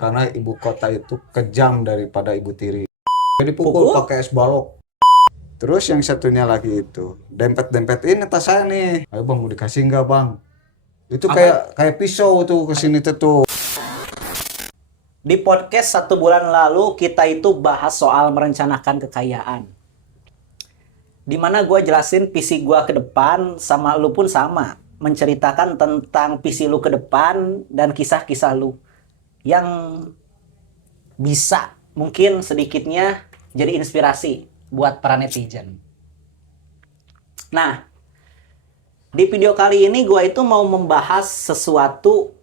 karena ibu kota itu kejam daripada ibu tiri. Jadi pukul Pukul? pakai es balok. Terus yang satunya lagi itu dempet-dempetin tas saya nih. Ayo bang, mau dikasih nggak bang? Itu Apa? kayak kayak pisau tuh ke sini tuh. Di podcast 1 bulan lalu kita itu bahas soal merencanakan kekayaan. Dimana gue jelasin visi gue ke depan sama lu pun sama. Menceritakan tentang visi lu ke depan dan kisah-kisah lu. Yang bisa mungkin sedikitnya jadi inspirasi buat para netizen. Nah, di video kali ini gue itu mau membahas sesuatu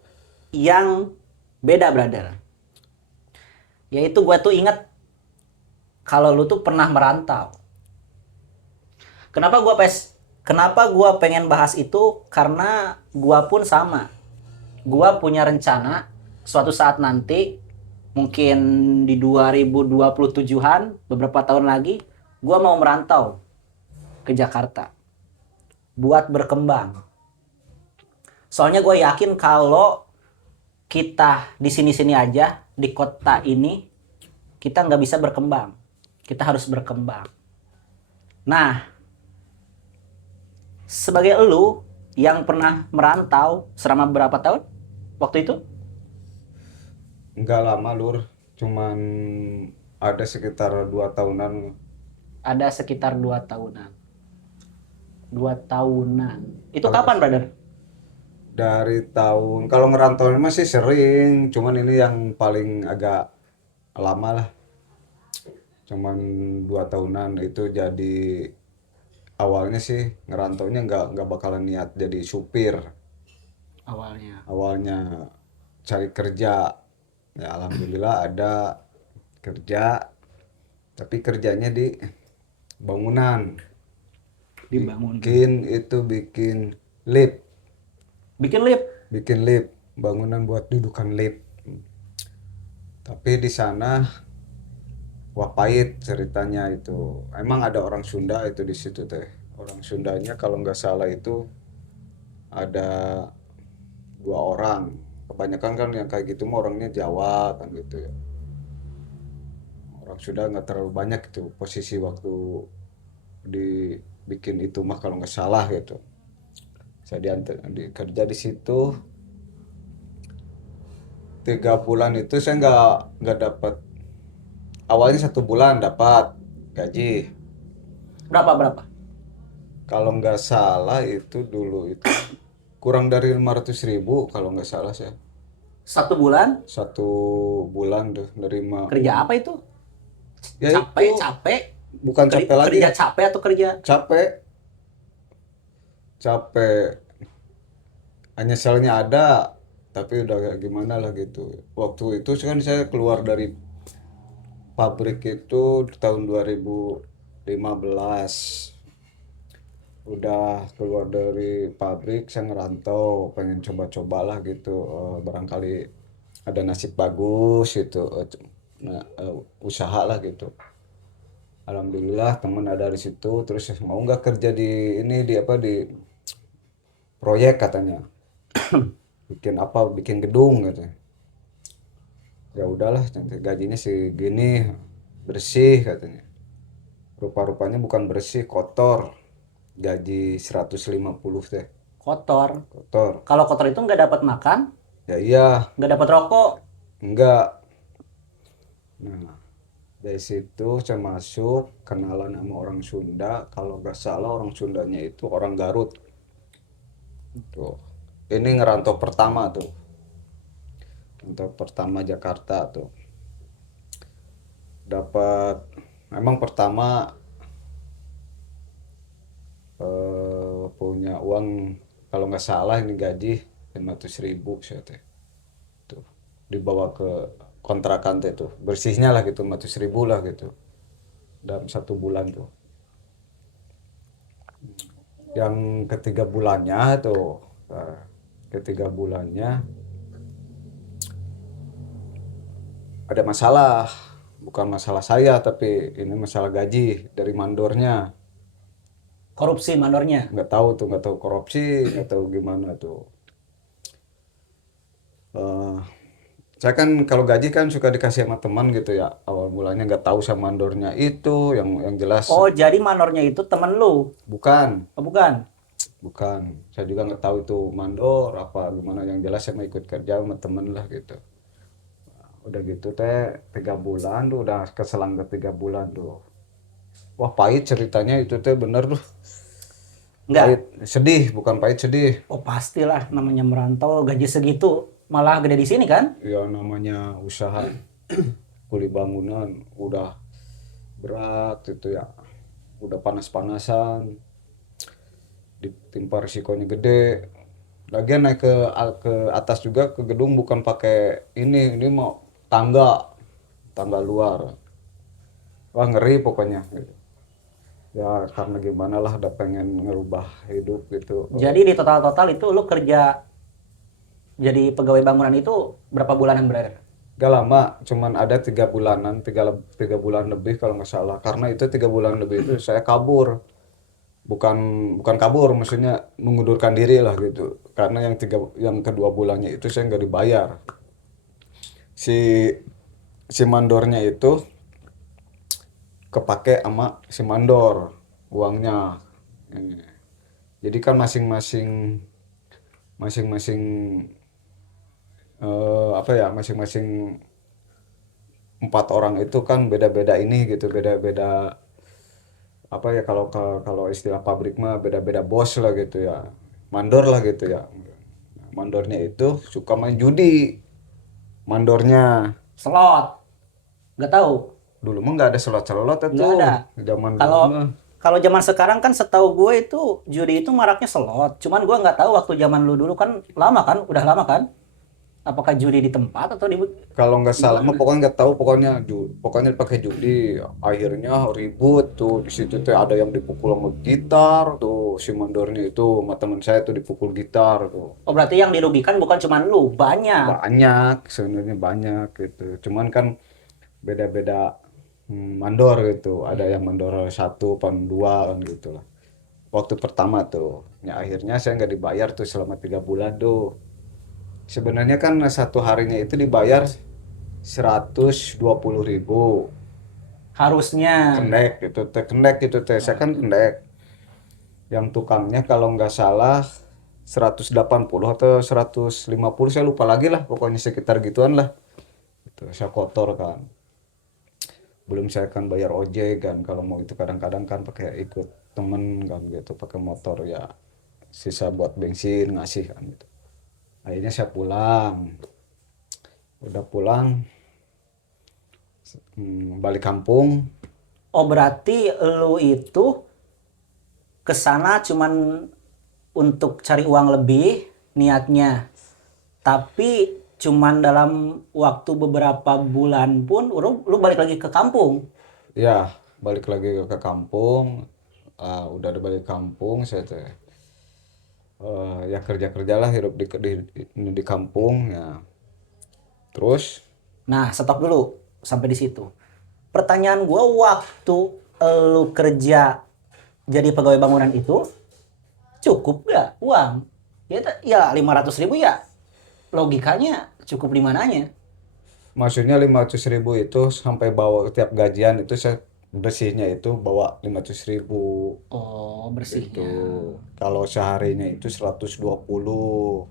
yang beda, brother. Yaitu gue tuh inget kalau lu tuh pernah merantau. Kenapa gua pengen bahas itu? Karena gua pun sama. Gua punya rencana suatu saat nanti, mungkin di 2027-an, beberapa tahun lagi, gua mau merantau ke Jakarta buat berkembang. Soalnya gue yakin kalau kita di sini-sini aja di kota ini, kita nggak bisa berkembang. Kita harus berkembang. Nah, sebagai elu yang pernah merantau selama berapa tahun waktu itu? Nggak lama lur, cuman ada sekitar 2 tahunan. Ada sekitar 2 tahunan. 2 tahunan. Itu Kalau kapan, brother? dari tahun, kalau ngerantau masih sering, cuman ini yang paling agak lama lah. Cuman 2 tahunan itu jadi awalnya sih ngerantaunya nggak bakalan niat jadi supir. Awalnya. Awalnya cari kerja, ya alhamdulillah ada kerja, tapi kerjanya di bangunan. Dibangun. Bikin lift, Bikin lift. bangunan buat dudukan lift. Tapi di sana wah pahit ceritanya itu. Emang ada orang Sunda itu di situ teh. Orang Sundanya kalau nggak salah itu ada 2 orang. Kebanyakan kan yang kayak gitu mah orangnya Jawa kan gitu ya. Orang Sunda nggak terlalu banyak itu posisi waktu dibikin itu mah kalau nggak salah gitu. Saya kerja di situ 3 bulan itu saya nggak dapat. Awalnya 1 bulan dapat gaji. Berapa? Kalau nggak salah itu dulu itu kurang dari 500.000 kalau nggak salah saya. 1 bulan 1 bulan tuh nerima kerja uang. apa itu? Ya itu Capek. bukan capek lagi, Kerja capek atau kerja? capek, capek. Nyeselnya ada, tapi udah kayak gimana lah gitu. Waktu itu kan saya keluar dari pabrik itu tahun 2015. Udah keluar dari pabrik, saya ngerantau, pengen coba-cobalah gitu, barangkali ada nasib bagus gitu, usaha lah gitu. Alhamdulillah temen ada di situ, terus mau nggak kerja di ini di apa di proyek katanya, bikin apa, bikin gedung gitu. Ya udahlah, nanti gajinya segini, bersih katanya. Rupa-rupanya bukan bersih, kotor. Gaji 150 teh, Kotor. kotor. Kalau kotor itu nggak dapat makan, Ya iya, nggak dapat rokok. enggak. Nah, dari situ saya masuk kenalan sama orang Sunda. Kalau nggak salah orang Sundanya itu orang Garut. Tuh. Ini ngerantau pertama tuh. Rantau pertama Jakarta tuh. Dapat memang pertama punya uang kalau nggak salah ini gaji 500.000 saya teh. Tuh. Dibawa ke kontrakan teh tuh. Bersihnya lah gitu 500.000 lah gitu. Dalam 1 bulan tuh. Yang ketiga bulannya tuh, ketiga bulannya ada masalah. Bukan masalah saya, tapi ini masalah gaji dari mandornya. Korupsi mandornya. Nggak tahu tuh, nggak tahu korupsi, nggak tahu gimana tuh. Eh, Saya kan kalau gaji kan suka dikasih sama teman gitu ya. Awal mulanya nggak tahu sama mandornya itu, yang jelas Oh, jadi manornya itu temen lu. bukan, Oh, bukan. bukan. Saya juga nggak tahu itu mandor apa gimana. Yang jelas saya mau ikut kerja sama temen lah gitu. Udah gitu teh 3 bulan tuh udah keselang ke 3 bulan tuh. Wah pahit ceritanya itu teh bener tuh. Pahit, Enggak. sedih, bukan pahit sedih. Oh, pastilah namanya merantau gaji segitu malah gede di sini kan? Ya namanya usaha kuli bangunan udah berat itu ya. Udah panas-panasan, ditimpa risikonya gede. Lagian naik ke atas juga ke gedung bukan pakai ini mau tangga, tangga luar. Wah ngeri pokoknya. Ya karena gimana lah udah pengen ngerubah hidup gitu. Jadi di total-total itu lu kerja jadi pegawai bangunan itu berapa bulanan berada? Gak lama, cuman ada 3 bulanan, 3 bulan lebih kalau nggak salah. Karena itu 3 bulan lebih itu saya kabur, bukan bukan kabur, maksudnya mengundurkan diri lah gitu. Karena yang kedua bulannya itu saya nggak dibayar. Si si mandornya itu kepake sama si mandor uangnya. Eh, Jadi kan masing-masing masing-masing apa ya masing-masing 4 orang itu kan beda-beda ini gitu, beda-beda apa ya kalau istilah pabrik mah beda-beda bos lah gitu ya, mandor lah gitu ya. Mandornya itu suka main judi, mandornya. Slot. Nggak tahu. Dulu mah nggak ada selot-selot itu Nggak ada. zaman dulu Kalau mah. kalau zaman sekarang kan setahu gue itu judi itu maraknya slot. Cuman gue nggak tahu waktu zaman lu dulu kan lama kan, udah lama kan? Apakah judi di tempat atau di Kalau nggak salah mah gimana? pokoknya nggak tahu, pokoknya dipakai judi. Akhirnya ribut tuh di situ tuh, ada yang dipukul sama gitar tuh, si mandornya itu sama teman saya tuh dipukul gitar tuh. Oh, berarti yang dirugikan bukan cuma lu, banyak. Banyak, sebenarnya banyak gitu, cuman kan beda-beda mandor gitu, ada yang mandor satu pan dua kan gitu lah. Waktu pertama tuh ya akhirnya saya nggak dibayar tuh selama 3 bulan tuh. Sebenarnya kan satu harinya itu dibayar 120.000 Harusnya. kendek gitu teh, saya kan kendek. Yang tukangnya kalau nggak salah 180 atau 150, saya lupa lagi lah, pokoknya sekitar gituan lah. Itu saya kotor kan. Belum saya kan bayar ojek kan, kalau mau itu kadang-kadang kan pakai ikut temen kan gitu, pakai motor ya, sisa buat bensin ngasih kan gitu. Akhirnya saya pulang. Udah pulang, balik kampung. Oh, berarti lu itu ke sana cuman untuk cari uang lebih niatnya. Tapi cuman dalam waktu beberapa bulan pun lu balik lagi ke kampung. Ya balik lagi ke kampung. Udah ada balik kampung saya teh, ya kerja kerjalah hidup di kampung ya. Terus Nah, stop dulu sampai di situ. Pertanyaan gua waktu lu kerja jadi pegawai bangunan itu cukup gak uang? Ya 500.000 ya. Logikanya cukup di mananya? maksudnya 500.000 itu sampai bawa tiap gajian itu saya bersihnya itu bawa 500.000 Oh, gitu. bersihnya. Kalau seharinya itu 120.000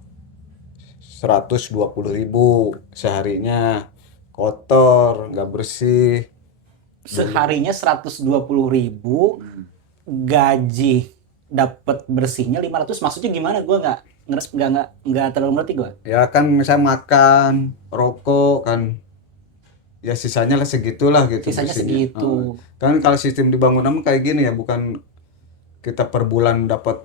seharinya, kotor nggak bersih. Belum Seharinya 120.000, gaji dapat bersihnya 500, maksudnya gimana? Gua nggak terlalu ngerti gua. ya kan saya makan rokok kan, ya sisanya lah segitulah gitu Sisanya bersihnya. segitu. Kan kalau sistem di bangunan mah kayak gini ya, bukan kita per bulan dapat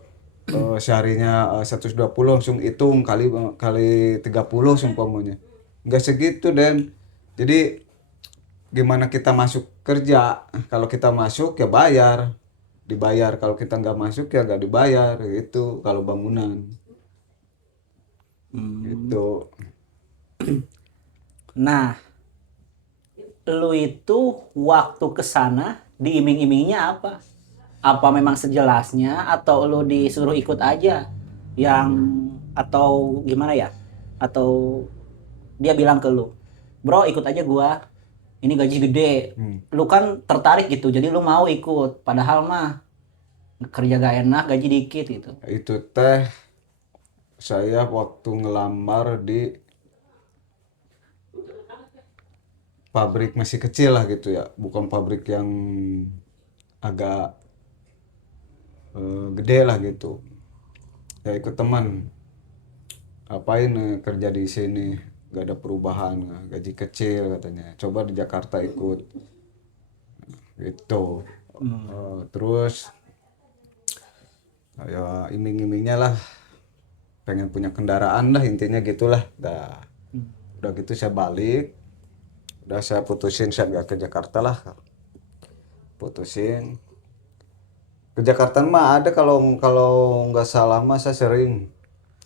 seharinya 120 langsung hitung kali kali 30 seumpamanya. Nggak segitu dan jadi gimana kita masuk kerja, kalau kita masuk ya bayar, dibayar, kalau kita nggak masuk ya nggak dibayar gitu kalau bangunan Hmm. gitu. Nah, lu itu waktu ke sana diiming-iminginya apa? Apa memang sejelasnya atau lu disuruh ikut aja yang atau gimana ya? Atau dia bilang ke lu, bro ikut aja gua, ini gaji gede. Lu kan tertarik gitu, jadi lu mau ikut, padahal mah kerja gak enak, gaji dikit gitu. Itu teh saya waktu ngelamar di pabrik masih kecil lah gitu ya, bukan pabrik yang agak gede lah gitu. Ya ikut teman, ngapain kerja di sini, gak ada perubahan, gaji kecil katanya. Coba di Jakarta ikut, gitu. Terus ya iming-imingnya lah, pengen punya kendaraan lah intinya gitulah. Udah gitu saya balik, udah saya putusin saya nggak ke Jakarta lah, putusin. Ke Jakarta mah ada, kalau kalau nggak salah mah saya sering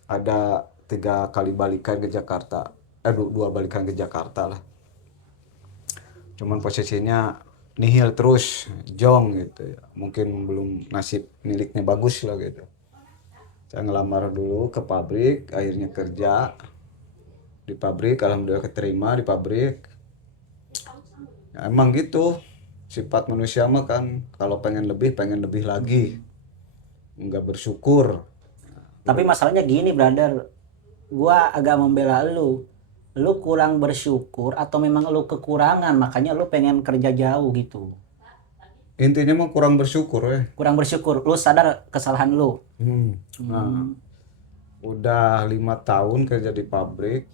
ada 3 kali balikan ke Jakarta, 2 balikan ke Jakarta lah. Cuman posisinya nihil terus, jong gitu ya. Mungkin belum nasib miliknya bagus lah gitu. Saya ngelamar dulu ke pabrik, akhirnya kerja di pabrik, alhamdulillah keterima di pabrik. Ya, emang gitu, sifat manusia mah kan, kalau pengen lebih lagi, nggak bersyukur. Tapi masalahnya gini brother, gua agak membela lu kurang bersyukur atau memang lu kekurangan makanya lu pengen kerja jauh gitu. Intinya mah kurang bersyukur ya. Kurang bersyukur, lu sadar kesalahan lu. Nah, udah 5 tahun kerja di pabrik,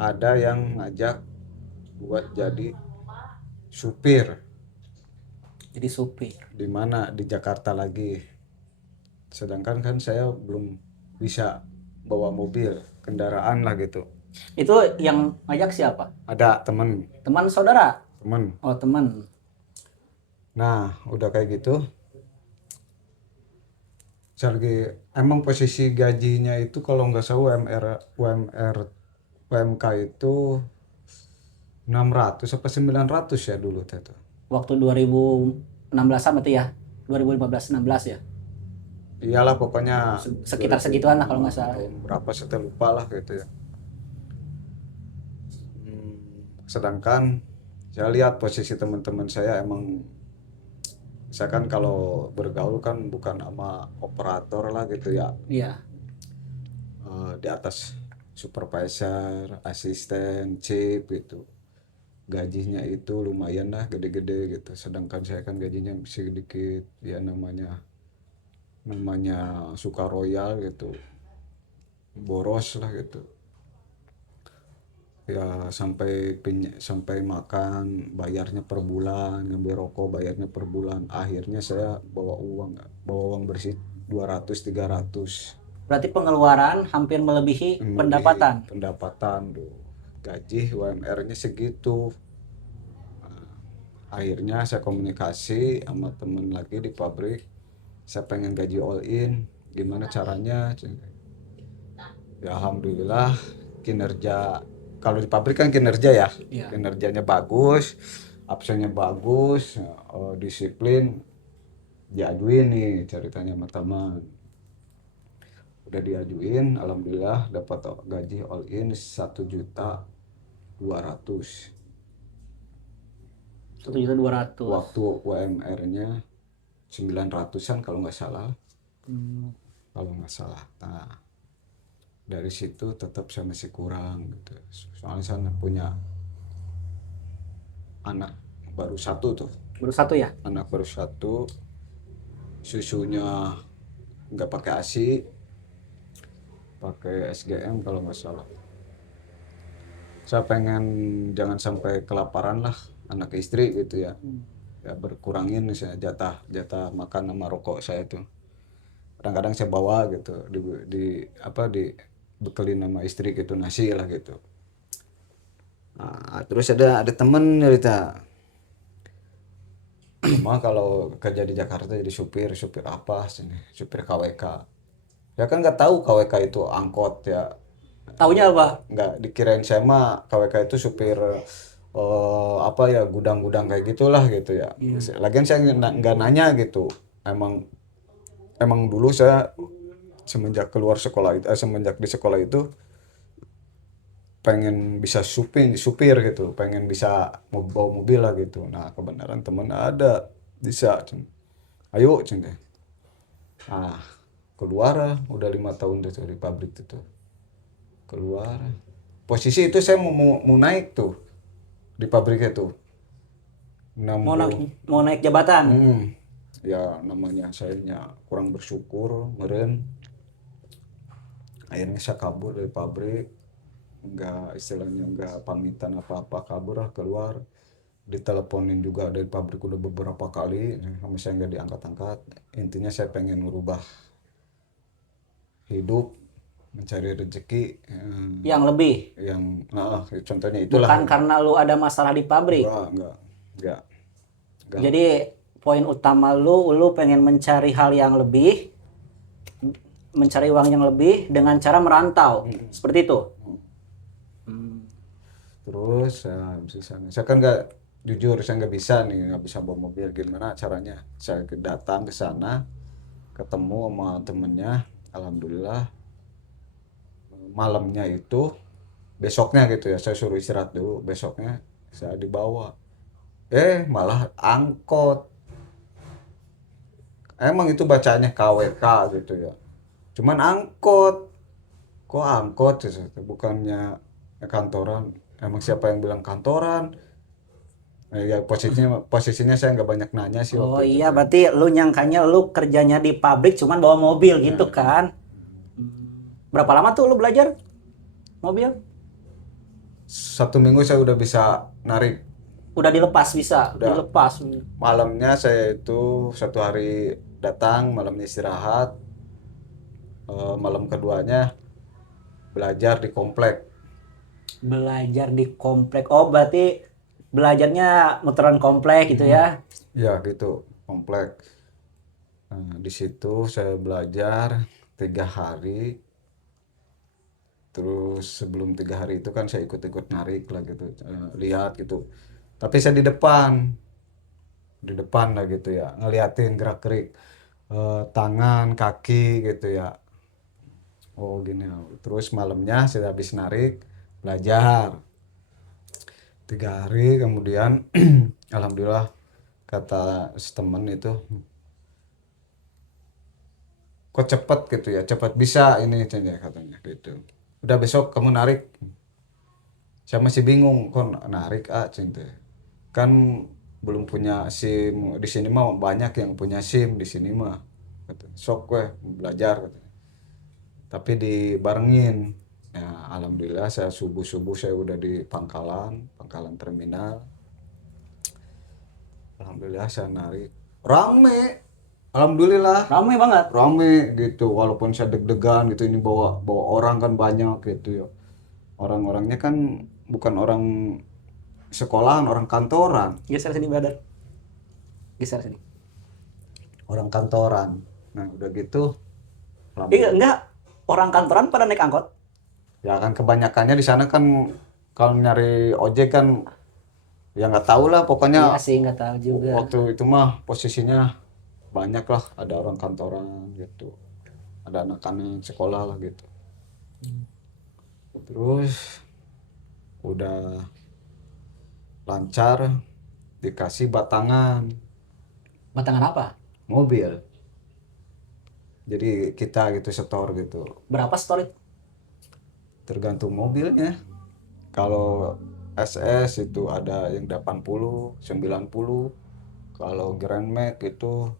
ada yang ngajak buat jadi supir. Jadi supir. Di mana? Di Jakarta lagi. Sedangkan kan saya belum bisa bawa mobil, kendaraan lah gitu. Itu yang ngajak siapa? Ada temen, Teman saudara? temen. Oh teman. Nah, udah kayak gitu. Saya lagi, emang posisi gajinya itu kalau nggak salah UMK itu 600 apa 900 ya dulu teh tuh. Waktu 2016-an berarti ya? 2015-16 ya? Iyalah pokoknya Sekitar segituan lah kalau nggak salah. tahun berapa saya lupa lah gitu ya. Sedangkan saya lihat posisi teman-teman saya, emang saya kan kalau bergaul kan bukan sama operator lah gitu ya. Iya. Di atas supervisor, asisten, chief gitu. Gajinya itu lumayan lah, gede-gede gitu. Sedangkan saya kan gajinya sedikit, ya namanya suka royal gitu, boros lah gitu. Ya sampai makan bayarnya per bulan, ngambil rokok bayarnya per bulan. Akhirnya saya bawa uang bersih 200 300. Berarti pengeluaran hampir melebihi pendapatan. Pendapatan tuh. Gaji UMR-nya segitu. Akhirnya saya komunikasi sama temen lagi di pabrik, saya pengen gaji all in, gimana caranya? Ya alhamdulillah kinerja, kalau di pabrik kan kinerja ya, Iya. kinerjanya bagus, absennya bagus, disiplin, diajuin nih ceritanya sama teman. Udah diajuin, alhamdulillah dapat gaji all in 1.200.000. 1.200.000. Waktu UMR-nya 900-an kalau nggak salah. Nah, dari situ tetap saya masih kurang gitu. Soalnya saya punya anak baru satu tuh. Baru satu ya? Anak baru satu, susunya nggak pakai ASI, pakai SGM kalau nggak salah. Saya pengen jangan sampai kelaparan lah anak istri gitu ya. Ya berkurangin saya jatah makan sama rokok saya tuh. Kadang-kadang saya bawa gitu, dibekelin sama istri gitu, nasi lah gitu. Nah, terus ada temen cerita, cuma kalau kerja di Jakarta jadi supir apa sini, supir KWK. Ya kan nggak tahu KWK itu angkot ya, Taunya apa? nggak dikirain saya mah KWK itu supir apa ya, gudang-gudang kayak gitulah gitu ya. Lagian saya nggak nanya gitu. Emang dulu saya semenjak keluar sekolah itu, semenjak di sekolah itu pengen bisa supir gitu, pengen bisa mau bawa mobil lah gitu. Nah kebenaran temen ada bisa, cen. Ayo cen deh. Nah keluar lah, udah 5 tahun deh tuh di pabrik itu. Keluar. Posisi itu saya mau naik tuh di pabrik itu. Mau naik 60. mau naik jabatan. Ya namanya sayanya kurang bersyukur, meren. Akhirnya saya kabur dari pabrik, nggak istilahnya nggak pamitan apa-apa, kabur lah keluar. Diteleponin juga dari pabrik udah beberapa kali, sama saya nggak diangkat-angkat. Intinya saya pengen merubah hidup, mencari rezeki Yang lebih. yang nah contohnya itulah. Bukan karena lu ada masalah di pabrik. Enggak, enggak. Jadi poin utama lu pengen mencari hal yang lebih, mencari uang yang lebih dengan cara merantau. Seperti itu. Terus saya kan nggak, jujur saya nggak bisa nih, nggak bisa bawa mobil. Gimana caranya? Saya datang ke sana, ketemu sama temennya, alhamdulillah malamnya itu, besoknya gitu ya, saya suruh istirahat dulu, besoknya saya dibawa, malah angkot. Emang itu bacanya KWK gitu ya, cuman angkot. Kok angkot sih, bukannya kantoran? Emang siapa yang bilang kantoran? Ya posisinya saya nggak banyak nanya sih Oh waktu itu iya, teh. berarti lu nyangkanya lu kerjanya di pabrik cuman bawa mobil gitu kan? Berapa lama tuh lu belajar mobil? 1 minggu saya udah bisa narik. Udah dilepas bisa, Udah. dilepas. Malamnya saya itu 1 hari datang, malamnya istirahat. Malam keduanya belajar di komplek. Belajar di komplek. Oh, berarti belajarnya muteran komplek gitu ya. Ya gitu, komplek. Nah, di situ saya belajar 3 hari. Terus sebelum 3 hari itu kan saya ikut-ikut narik lah gitu, lihat gitu. Tapi saya di depan lah gitu ya, ngeliatin gerak-gerik tangan, kaki gitu ya. Oh gini. Terus malamnya saya habis narik, belajar 3 hari kemudian, alhamdulillah kata temen itu, kok cepet gitu ya, cepet bisa ini ya katanya gitu. Udah besok kamu narik. Saya masih bingung kok narik cinta. Kan belum punya SIM di sini mah, banyak yang punya SIM di sini mah. Kata, sok gue belajar katanya. Tapi dibarengin. Ya, alhamdulillah saya subuh-subuh saya udah di pangkalan terminal. Alhamdulillah saya narik. Rame. Alhamdulillah. Ramai banget. Rame gitu, walaupun saya deg-degan gitu, ini bawa orang kan banyak gitu ya. Orang-orangnya kan bukan orang sekolahan, orang kantoran. Geser sini, brother. Geser sini. Orang kantoran. Nah udah gitu, Iya, enggak. Orang kantoran pada naik angkot. ya kan kebanyakannya di sana kan kalau nyari ojek kan ya nggak tahu lah, Iya pokoknya sih, nggak tahu juga. waktu itu mah posisinya banyak lah, ada orang kantoran gitu, ada anak-anak sekolah lah gitu. Terus udah lancar, dikasih batangan Batangan apa? mobil, jadi kita gitu setor gitu, Berapa story? tergantung mobilnya. Kalau SS itu ada yang 80, 90. Kalau Grand Max itu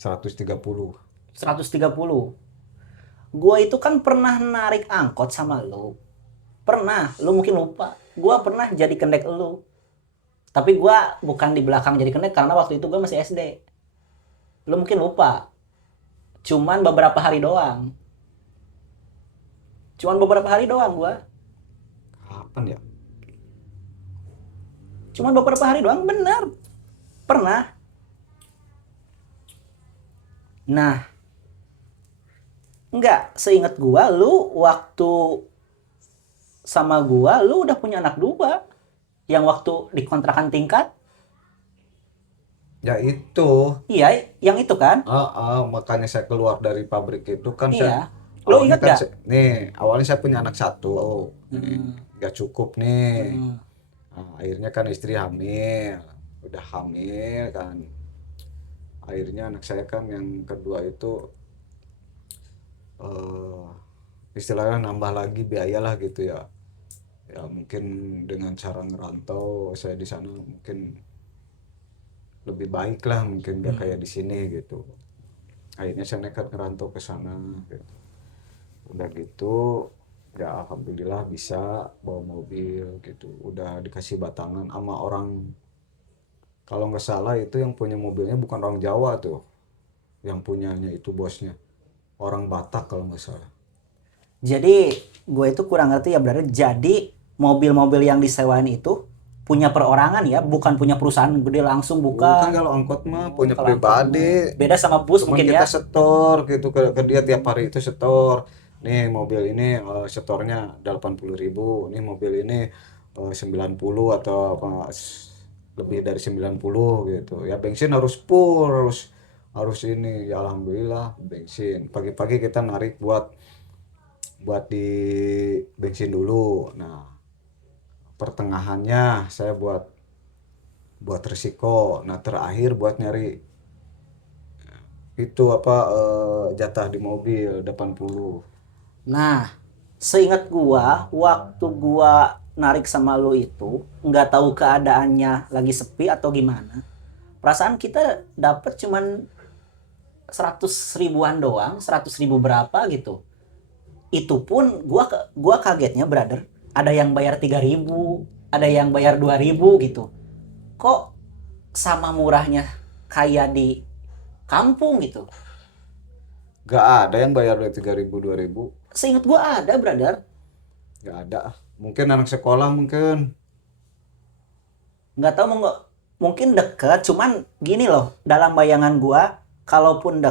130. 130. Gua itu kan pernah narik angkot sama lu. Pernah, lu mungkin lupa. Gua pernah jadi kendek lu. Tapi gua bukan di belakang jadi kendek karena waktu itu gua masih SD. Lu mungkin lupa. Cuman beberapa hari doang. Gua. Kapan ya? Cuman beberapa hari doang, bener. Pernah. Nah, enggak, seingat gua lu waktu sama gua lu udah punya anak 2. Yang waktu di kontrakan tingkat. Ya itu. Iya, yang itu kan? Makanya saya keluar dari pabrik itu kan, Iya. Lo Awalnya inget kan gak? nih, awalnya saya punya anak satu, Hmm. nggak cukup nih. Hmm. Nah, akhirnya kan istri hamil, udah hamil kan. Akhirnya anak saya kan yang kedua itu eh, istilahnya nambah lagi biaya lah gitu ya. Ya mungkin dengan cara ngerantau saya di sana mungkin lebih baik lah, mungkin gak kayak di sini gitu. Akhirnya saya nekat ngerantau ke sana gitu. Udah gitu ya alhamdulillah bisa bawa mobil gitu. Udah dikasih batangan sama orang, kalau nggak salah itu yang punya mobilnya bukan orang Jawa tuh, yang punyanya itu bosnya orang Batak kalau nggak salah. Jadi gue itu kurang ngerti ya berarti. Jadi mobil-mobil yang disewain itu punya perorangan ya, bukan punya perusahaan gede langsung, Bukan, bukan. kalau angkot mah Oh, punya kalau angkot mah pribadi. beda sama bus Cuman mungkin kita ya. setor gitu ke dia tiap hari itu setor. Nih mobil ini setornya 80.000, nih mobil ini 90 atau apa lebih dari 90 gitu. Ya bensin harus full, harus harus ini. Ya alhamdulillah bensin. Pagi-pagi kita narik buat buat di bensin dulu. Nah, pertengahannya saya buat buat resiko. Nah, terakhir buat nyari itu apa jatah di mobil 80. Nah, seingat gua, waktu gua narik sama lu itu, nggak tahu keadaannya lagi sepi atau gimana. Perasaan kita dapat cuman 100 ribuan doang, 100 ribu berapa gitu. Itu pun gua kagetnya brother, ada yang bayar 3 ribu, ada yang bayar 2 ribu gitu. Kok sama murahnya kayak di kampung gitu. Gak ada yang bayar 3.000 2.000. Seingat gua ada brother. Gak ada. Mungkin anak sekolah mungkin. Nggak tahu mungkin deket, cuman gini loh, dalam bayangan gua kalaupun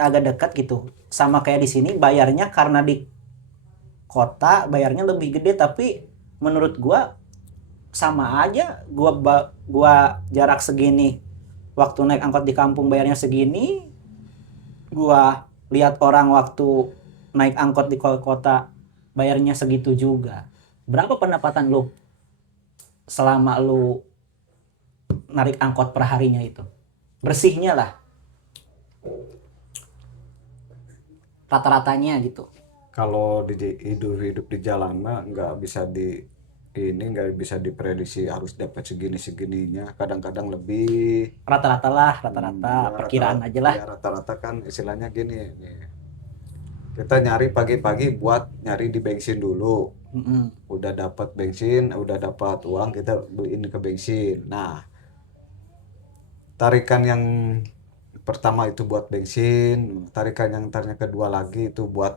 agak dekat gitu sama kayak di sini, bayarnya karena di kota bayarnya lebih gede, tapi menurut gua sama aja. Gua jarak segini, waktu naik angkot di kampung bayarnya segini, gua lihat orang waktu naik angkot di kota bayarnya segitu juga. Berapa pendapatan lu selama lu narik angkot per harinya itu? Bersihnya lah, rata-ratanya gitu. Kalau di hidup hidup di jalan mah nggak bisa di ini nggak bisa diprediksi harus dapat segini segininya. Kadang-kadang lebih. Rata-rata lah, rata-rata Ya perkiraan rata-rata aja lah. ya rata-rata kan istilahnya gini nih. Kita nyari pagi-pagi buat nyari di bensin dulu. Mm-mm. Udah dapat bensin, udah dapat uang, kita beliin ke bensin. Nah, tarikan yang pertama itu buat bensin, tarikan yang ternyata kedua lagi itu buat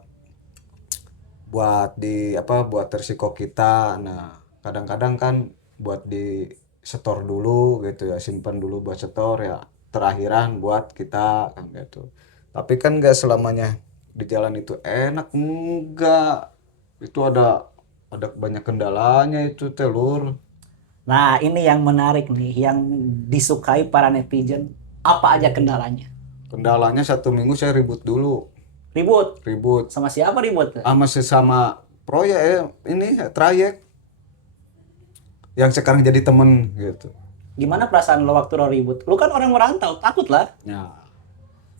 buat di apa buat resiko kita. Nah, kadang-kadang kan buat di setor dulu gitu ya, simpan dulu buat setor ya, terakhiran buat kita kan gitu. Tapi kan nggak selamanya di jalan itu enak, enggak. Itu ada banyak kendalanya itu telur. Nah, ini yang menarik nih, yang disukai para netizen. Apa aja kendalanya? Kendalanya 1 minggu saya ribut dulu, Ribut. ribut Sama siapa ribut? sama sesama proyek ini trayek yang sekarang jadi temen gitu. Gimana perasaan lo waktu lo ribut? Lo kan orang merantau, takut lah. Ya,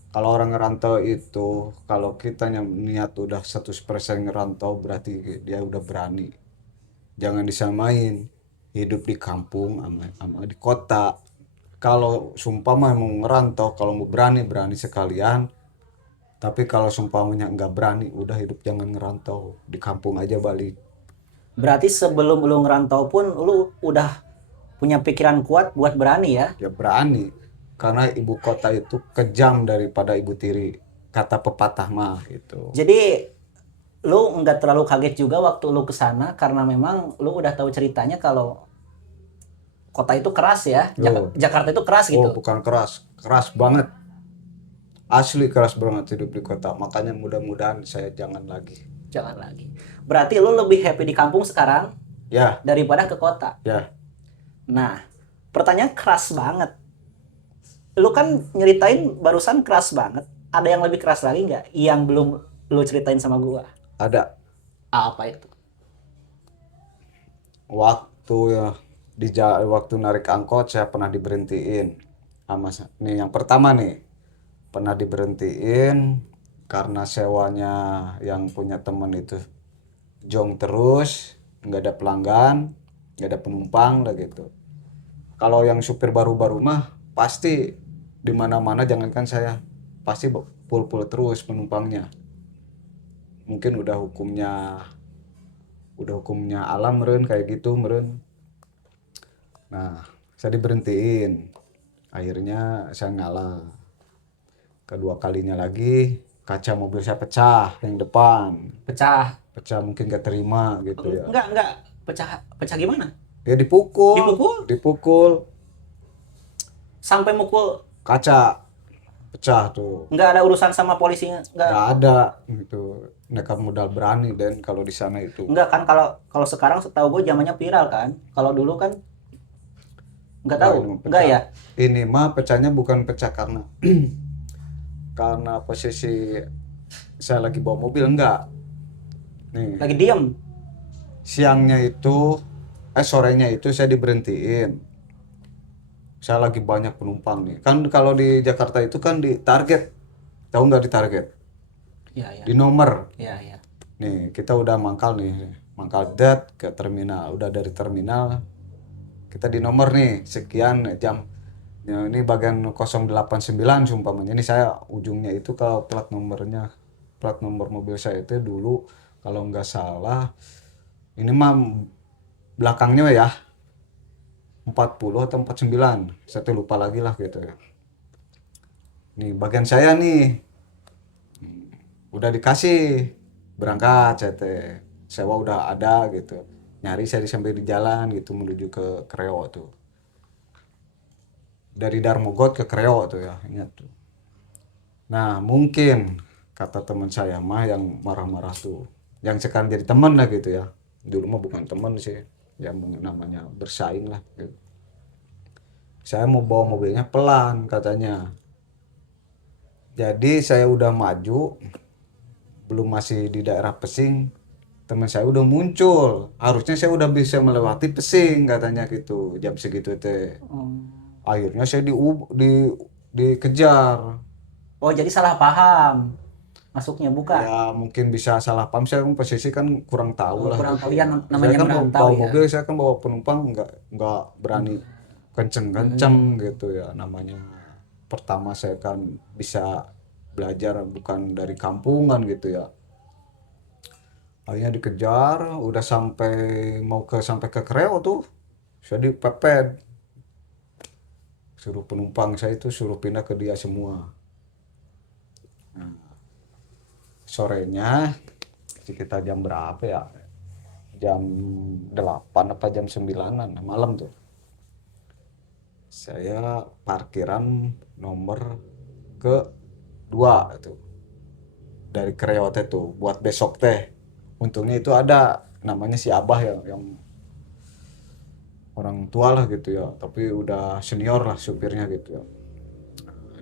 kalau orang ngerantau itu, kalau kita niat udah 100% ngerantau berarti dia udah berani. Jangan disamain hidup di kampung sama di kota. Kalau sumpama mau ngerantau, kalau mau berani berani sekalian. Tapi kalau sumpamanya nggak berani, udah hidup jangan ngerantau. Di kampung aja balik. Berarti sebelum lo ngerantau pun lo udah punya pikiran kuat buat berani ya. Ya berani. Karena ibu kota itu kejam daripada ibu tiri. Kata pepatah mah gitu. Jadi lo nggak terlalu kaget juga waktu lo kesana, karena memang lo udah tahu ceritanya kalau kota itu keras ya. Loh. Jakarta itu keras Oh, gitu. bukan keras. Keras banget. Asli keras banget hidup di kota. Makanya mudah-mudahan saya jangan lagi. Jangan lagi. Berarti lo lebih happy di kampung sekarang Ya, daripada ke kota. ya. Nah, pertanyaan keras banget. Lu kan nyeritain barusan keras banget. ada yang lebih keras lagi nggak yang belum lu ceritain sama gua? Ada Apa itu? waktu ya waktu narik angkot saya pernah diberhentiin sama nih yang pertama nih, pernah diberhentiin karena sewanya yang punya temen itu jong terus, nggak ada pelanggan, nggak ada penumpang lah gitu. Kalau yang supir baru-baru mah pasti di mana-mana, jangankan saya, pasti full terus penumpangnya. Mungkin udah hukumnya alam meren kayak gitu meren. Nah, saya diberhentiin. Akhirnya saya ngalah. Kedua kalinya lagi kaca mobil saya pecah yang depan. Pecah? Pecah mungkin gak terima gitu ya. Enggak, pecah. Pecah gimana? Ya dipukul, Dipukul dipukul sampai mukul? kaca pecah tuh. Nggak ada urusan sama polisinya? Nggak Nggak. ada gitu. Mereka modal berani dan kalau di sana itu. Nggak kan, kalau kalau sekarang setahu gue zamannya viral kan. Kalau dulu kan nggak Nggak, tahu. ini mah Nggak pecah. ya? Ini mah pecahnya bukan pecah karena karena posisi saya lagi bawa mobil, enggak. Nih, Lagi diem. siangnya itu sorenya itu saya diberhentiin. Saya lagi banyak penumpang nih. Kan kalau di Jakarta itu kan di target. Tahu nggak di target? Iya, iya. Di nomor. Iya, iya. Nih, kita udah mangkal nih. Mangkal dat ke terminal. Udah dari terminal kita di nomor nih sekian jam. Ya, ini bagian 089 sumpamanya. Ini saya ujungnya itu kalau plat nomor mobil saya itu dulu kalau nggak salah ini mah belakangnya ya 40 atau 49. Saya tuh lupa lagi lah gitu ya. Nih bagian saya nih udah dikasih berangkat saya teh. Sewa udah ada gitu. Nyari saya sampai di jalan gitu menuju ke Kreo tuh. Dari Darmogot ke Kreo tuh ya, ingat tuh. Nah, mungkin kata teman saya mah yang marah-marah tuh, yang sekarang jadi teman lah gitu ya. Dulu mah bukan teman sih, ya namanya bersaing lah gitu. Saya mau bawa mobilnya pelan katanya. Jadi saya udah maju, belum masih di daerah Pesing, teman saya udah muncul. Harusnya saya udah bisa melewati Pesing katanya gitu, jam segitu teh. Akhirnya saya dikejar. Oh, jadi salah paham masuknya, bukan? Ya mungkin bisa salah paham, saya kan posisi kan kurang tahu Oh, lah kurang tahu gitu. ya, Saya namanya kan merantau bawa ya. mobil, saya kan bawa penumpang nggak berani kenceng-kenceng gitu ya, namanya pertama saya kan bisa belajar bukan dari kampungan gitu ya. Akhirnya dikejar, udah sampai ke Kreo tuh, saya dipepet, suruh penumpang saya itu suruh pindah ke dia semua. Sorenya sekitar jam berapa ya? Jam 8 apa jam 9-an malam tuh. Saya parkiran nomor ke 2 tuh. Dari Kreo teh tuh buat besok teh. Untungnya itu ada namanya si Abah yang orang tua lah gitu ya, tapi udah senior lah supirnya gitu ya.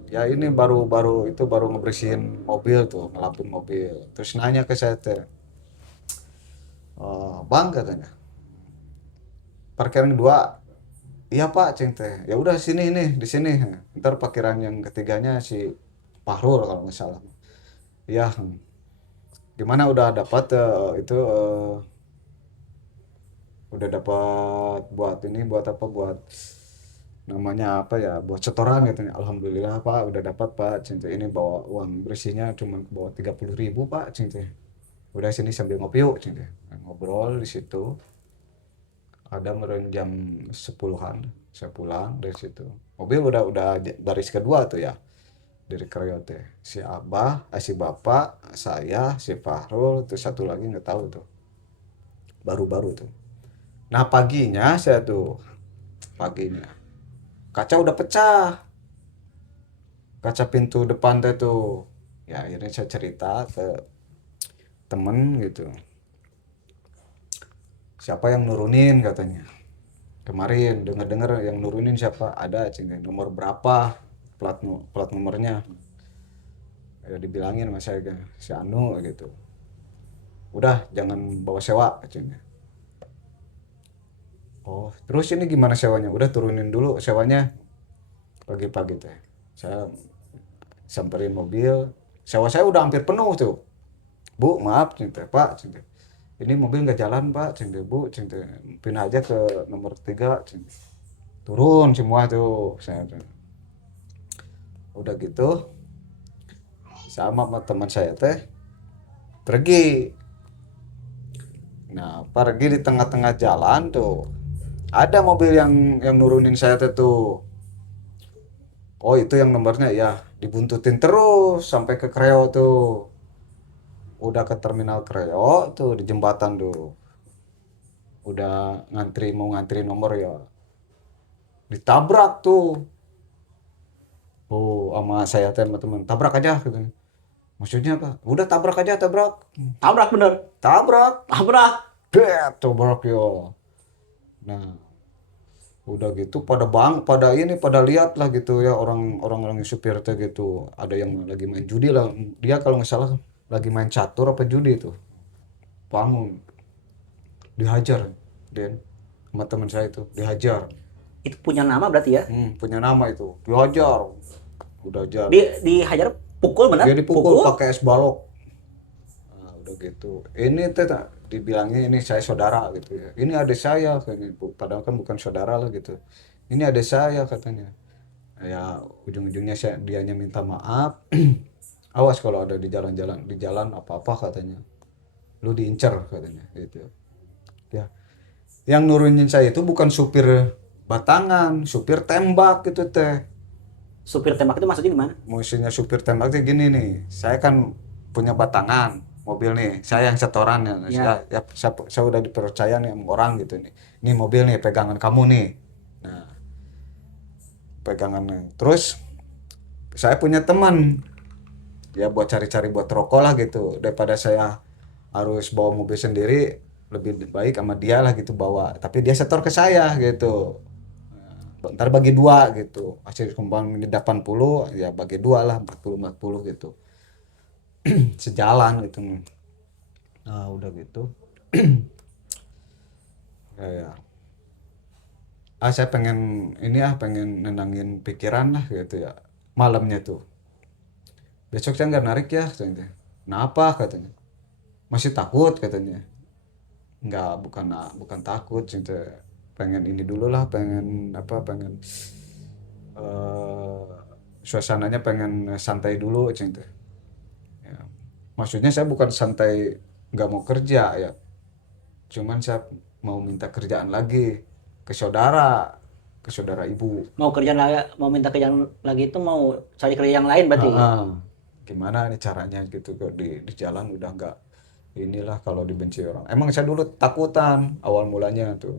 Ya ini baru ngebersihin mobil tuh, ngelapin mobil. Terus nanya ke saya teh, "Bang," katanya, "parkiran kedua?" "Iya Pak," ceng teh. "Ya udah sini nih, di sini. Ntar parkiran yang ketiganya si Fahrul kalau nggak salah." "Iya." "Gimana udah dapat itu udah dapat buat ini buat apa buat namanya apa ya buat setoran," katanya. "Alhamdulillah Pak udah dapat Pak," ceng teh. "Ini bawa uang bersihnya cuma bawa 30.000 Pak," ceng teh. "Udah sini sambil ngopi yuk," ceng teh. Ngobrol di situ. Ada meren jam 10-an saya pulang dari situ. Mobil udah baris kedua tuh ya dari Kreo teh. Si Abah, si Bapak, saya, si Fahrul, terus satu lagi nggak tahu tuh. Baru-baru tuh. Nah paginya saya tuh, paginya kaca udah pecah. Kaca pintu depan teh tuh. Ya akhirnya saya cerita ke temen gitu. "Siapa yang nurunin?" katanya. "Kemarin dengar-dengar yang nurunin siapa?" "Ada," cing, "nomor berapa plat nomornya?" Ya dibilangin sama saya kan, si Anu gitu, udah jangan bawa sewa katanya. Oh terus ini gimana sewanya, udah turunin dulu sewanya. Pagi-pagi teh saya samperin mobil, sewa saya udah hampir penuh tuh. Bu maaf cinta pak cinta, ini mobil nggak jalan pak cinta, bu cinta pindah aja ke nomor 3 cinta. Turun semua tuh saya tuh. Udah gitu sama teman saya teh pergi. Nah pergi di tengah-tengah jalan tuh ada mobil yang nurunin saya tuh. Oh itu yang nomornya ya, dibuntutin terus sampai ke Kreo tuh. Udah ke terminal Kreo tuh di jembatan tuh. Udah mau ngantri nomor ya. Ditabrak tuh. Oh sama saya teman-teman, tabrak aja gitu. Maksudnya apa? Udah tabrak aja, tabrak. Tabrak bener. Tabrak. Tabrak. Tabrak yo. Nah, udah gitu pada ini pada lihat lah gitu ya, orang supir teh gitu, ada yang lagi main judi lah, dia kalau nggak salah lagi main catur apa judi itu, bangun dihajar Den, sama teman saya itu dihajar. Itu punya nama berarti ya. Punya nama itu dihajar, udah hajar, Dihajar pukul dia bener. dipukul pakai es balok. Nah, udah gitu ini teh dibilangnya ini saya saudara gitu ya, ini adik saya katanya, padahal kan bukan saudara lah gitu, ini adik saya katanya. Ya ujung-ujungnya saya dianya minta maaf. Awas kalau ada di jalan apa-apa katanya, lu diincer katanya gitu ya. Yang nurunin saya itu bukan supir batangan, supir tembak gitu teh. Supir tembak itu maksudnya gimana? Musuhnya supir tembak tuh gini nih, saya kan punya batangan mobil nih, saya yang setoran ya, Ya. saya udah dipercaya nih sama orang gitu nih, ini mobil nih pegangan kamu nih. Nah pegangan terus saya punya teman ya buat cari-cari buat rokok lah gitu, daripada saya harus bawa mobil sendiri, lebih baik sama dia lah gitu bawa, tapi dia setor ke saya gitu. Ntar bagi dua gitu, hasil kumpul ini 80 ya bagi dua lah, 40 gitu, sejalan gitu. Nah udah gitu kayak saya pengen ini pengen nenangin pikiran lah gitu ya, malamnya tuh besok saya nggak narik ya katanya. Kenapa katanya, masih takut katanya. Nggak, bukan takut cinta, pengen ini dulu lah, pengen apa, pengen eh suasananya pengen santai dulu cinta ya. Maksudnya saya bukan santai nggak mau kerja ya, cuman saya mau minta kerjaan lagi ke saudara ibu. Mau kerjaan lagi, mau minta kerjaan lagi itu mau cari kerja yang lain berarti. Gimana nih caranya gitu kok di jalan udah nggak inilah kalau dibenci orang. Emang saya dulu takutan awal mulanya tuh.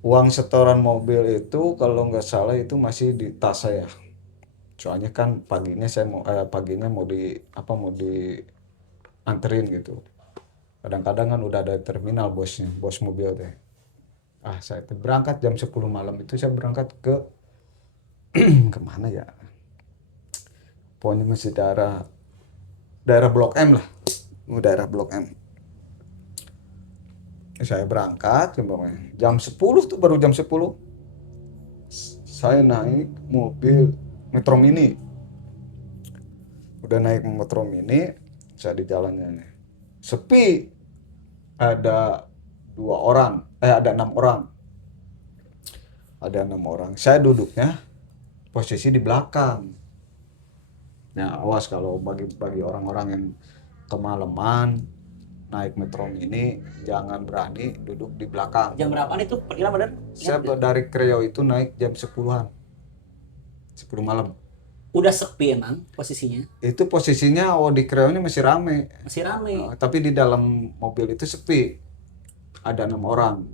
Uang setoran mobil itu kalau nggak salah itu masih di tas saya. Soalnya kan paginya mau di apa, mau dianterin gitu. Kadang-kadang kan udah ada terminal bosnya, bos mobil teh. Saya tuh berangkat jam 10 malam itu, saya berangkat ke kemana ya? Pokoknya masih daerah daerah Blok M lah. Daerah Blok M. Saya berangkat jam 10 tuh, baru jam 10 saya naik mobil Metro Mini. Udah naik Metro Mini, saya di jalannya nih sepi, ada ada 6 orang, saya duduknya posisi di belakang. Nah awas kalau bagi orang-orang yang kemalaman naik Metro Mini jangan berani duduk di belakang. Jam berapaan itu perkiraan bener? Saya dari Kreo itu naik jam 10-an, 10 malam. Udah sepi emang posisinya. Itu posisinya di Kreo ini masih rame. Masih rame. Tapi di dalam mobil itu sepi. Ada 6 orang.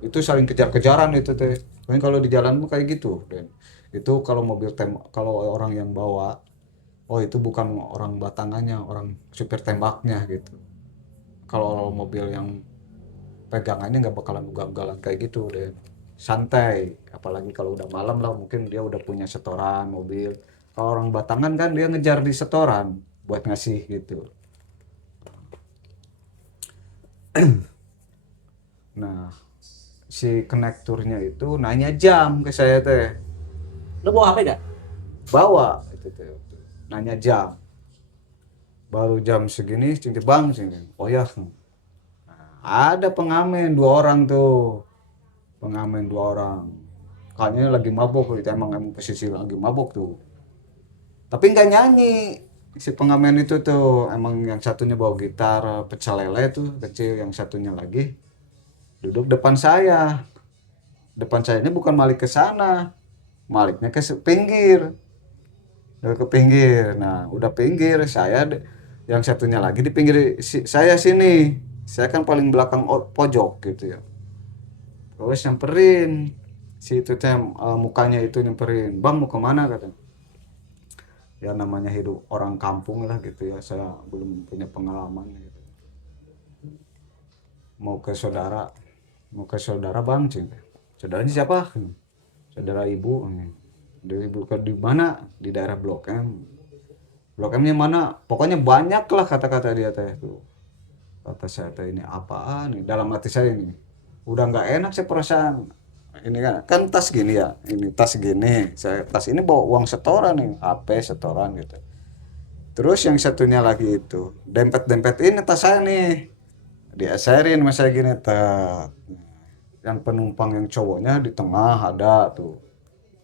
Itu saling kejar-kejaran itu teh. Kalau di jalan mah kayak gitu, Den. Itu kalau kalau orang yang bawa, oh itu bukan orang batangannya, orang supir tembaknya gitu. Kalau mobil yang pegangannya nggak bakalan ugal-ugalan kayak gitu deh, santai. Apalagi kalau udah malam lah, mungkin dia udah punya setoran mobil, Kalau orang Batangan kan dia ngejar di setoran buat ngasih gitu. Nah, si konekturnya itu nanya jam ke saya teh. Lu bawa HP gak? Bawa itu teh. Nanya jam. Baru jam segini, sini bang, sini. Oh ya, ada pengamen 2 orang tuh. Pengamen 2 orang. Kayaknya lagi mabok, itu emang posisi lagi mabok tuh. Tapi nggak nyanyi. Si pengamen itu tuh emang yang satunya bawa gitar pecel lele tuh kecil, yang satunya lagi duduk depan saya. Depan saya ini bukan malik ke sana, maliknya ke pinggir. Udah ke pinggir. Nah, udah pinggir, yang satunya lagi di pinggir saya sini. Saya kan paling belakang pojok gitu ya. Terus nyamperin si itu teh mukanya itu nyamperin, "Bang, mau kemana?" katanya. Ya namanya hidup orang kampung lah gitu ya, saya belum punya pengalaman gitu. Mau ke saudara bang, cing. Saudaranya siapa? Saudara ibu. Dari ibu ke di mana? Di daerah Blok M. Blok M nya mana? Pokoknya banyak lah kata-kata dia teh tuh. Kata saya teh, ini apaan nih? Dalam hati saya ini udah nggak enak saya perasaan. Ini kan tas gini ya, ini tas gini. Saya tas ini bawa uang setoran nih, HP setoran gitu. Terus yang satunya lagi itu dempet ini tas saya nih, dieserin sama saya gini tak. Yang penumpang yang cowoknya di tengah ada tuh,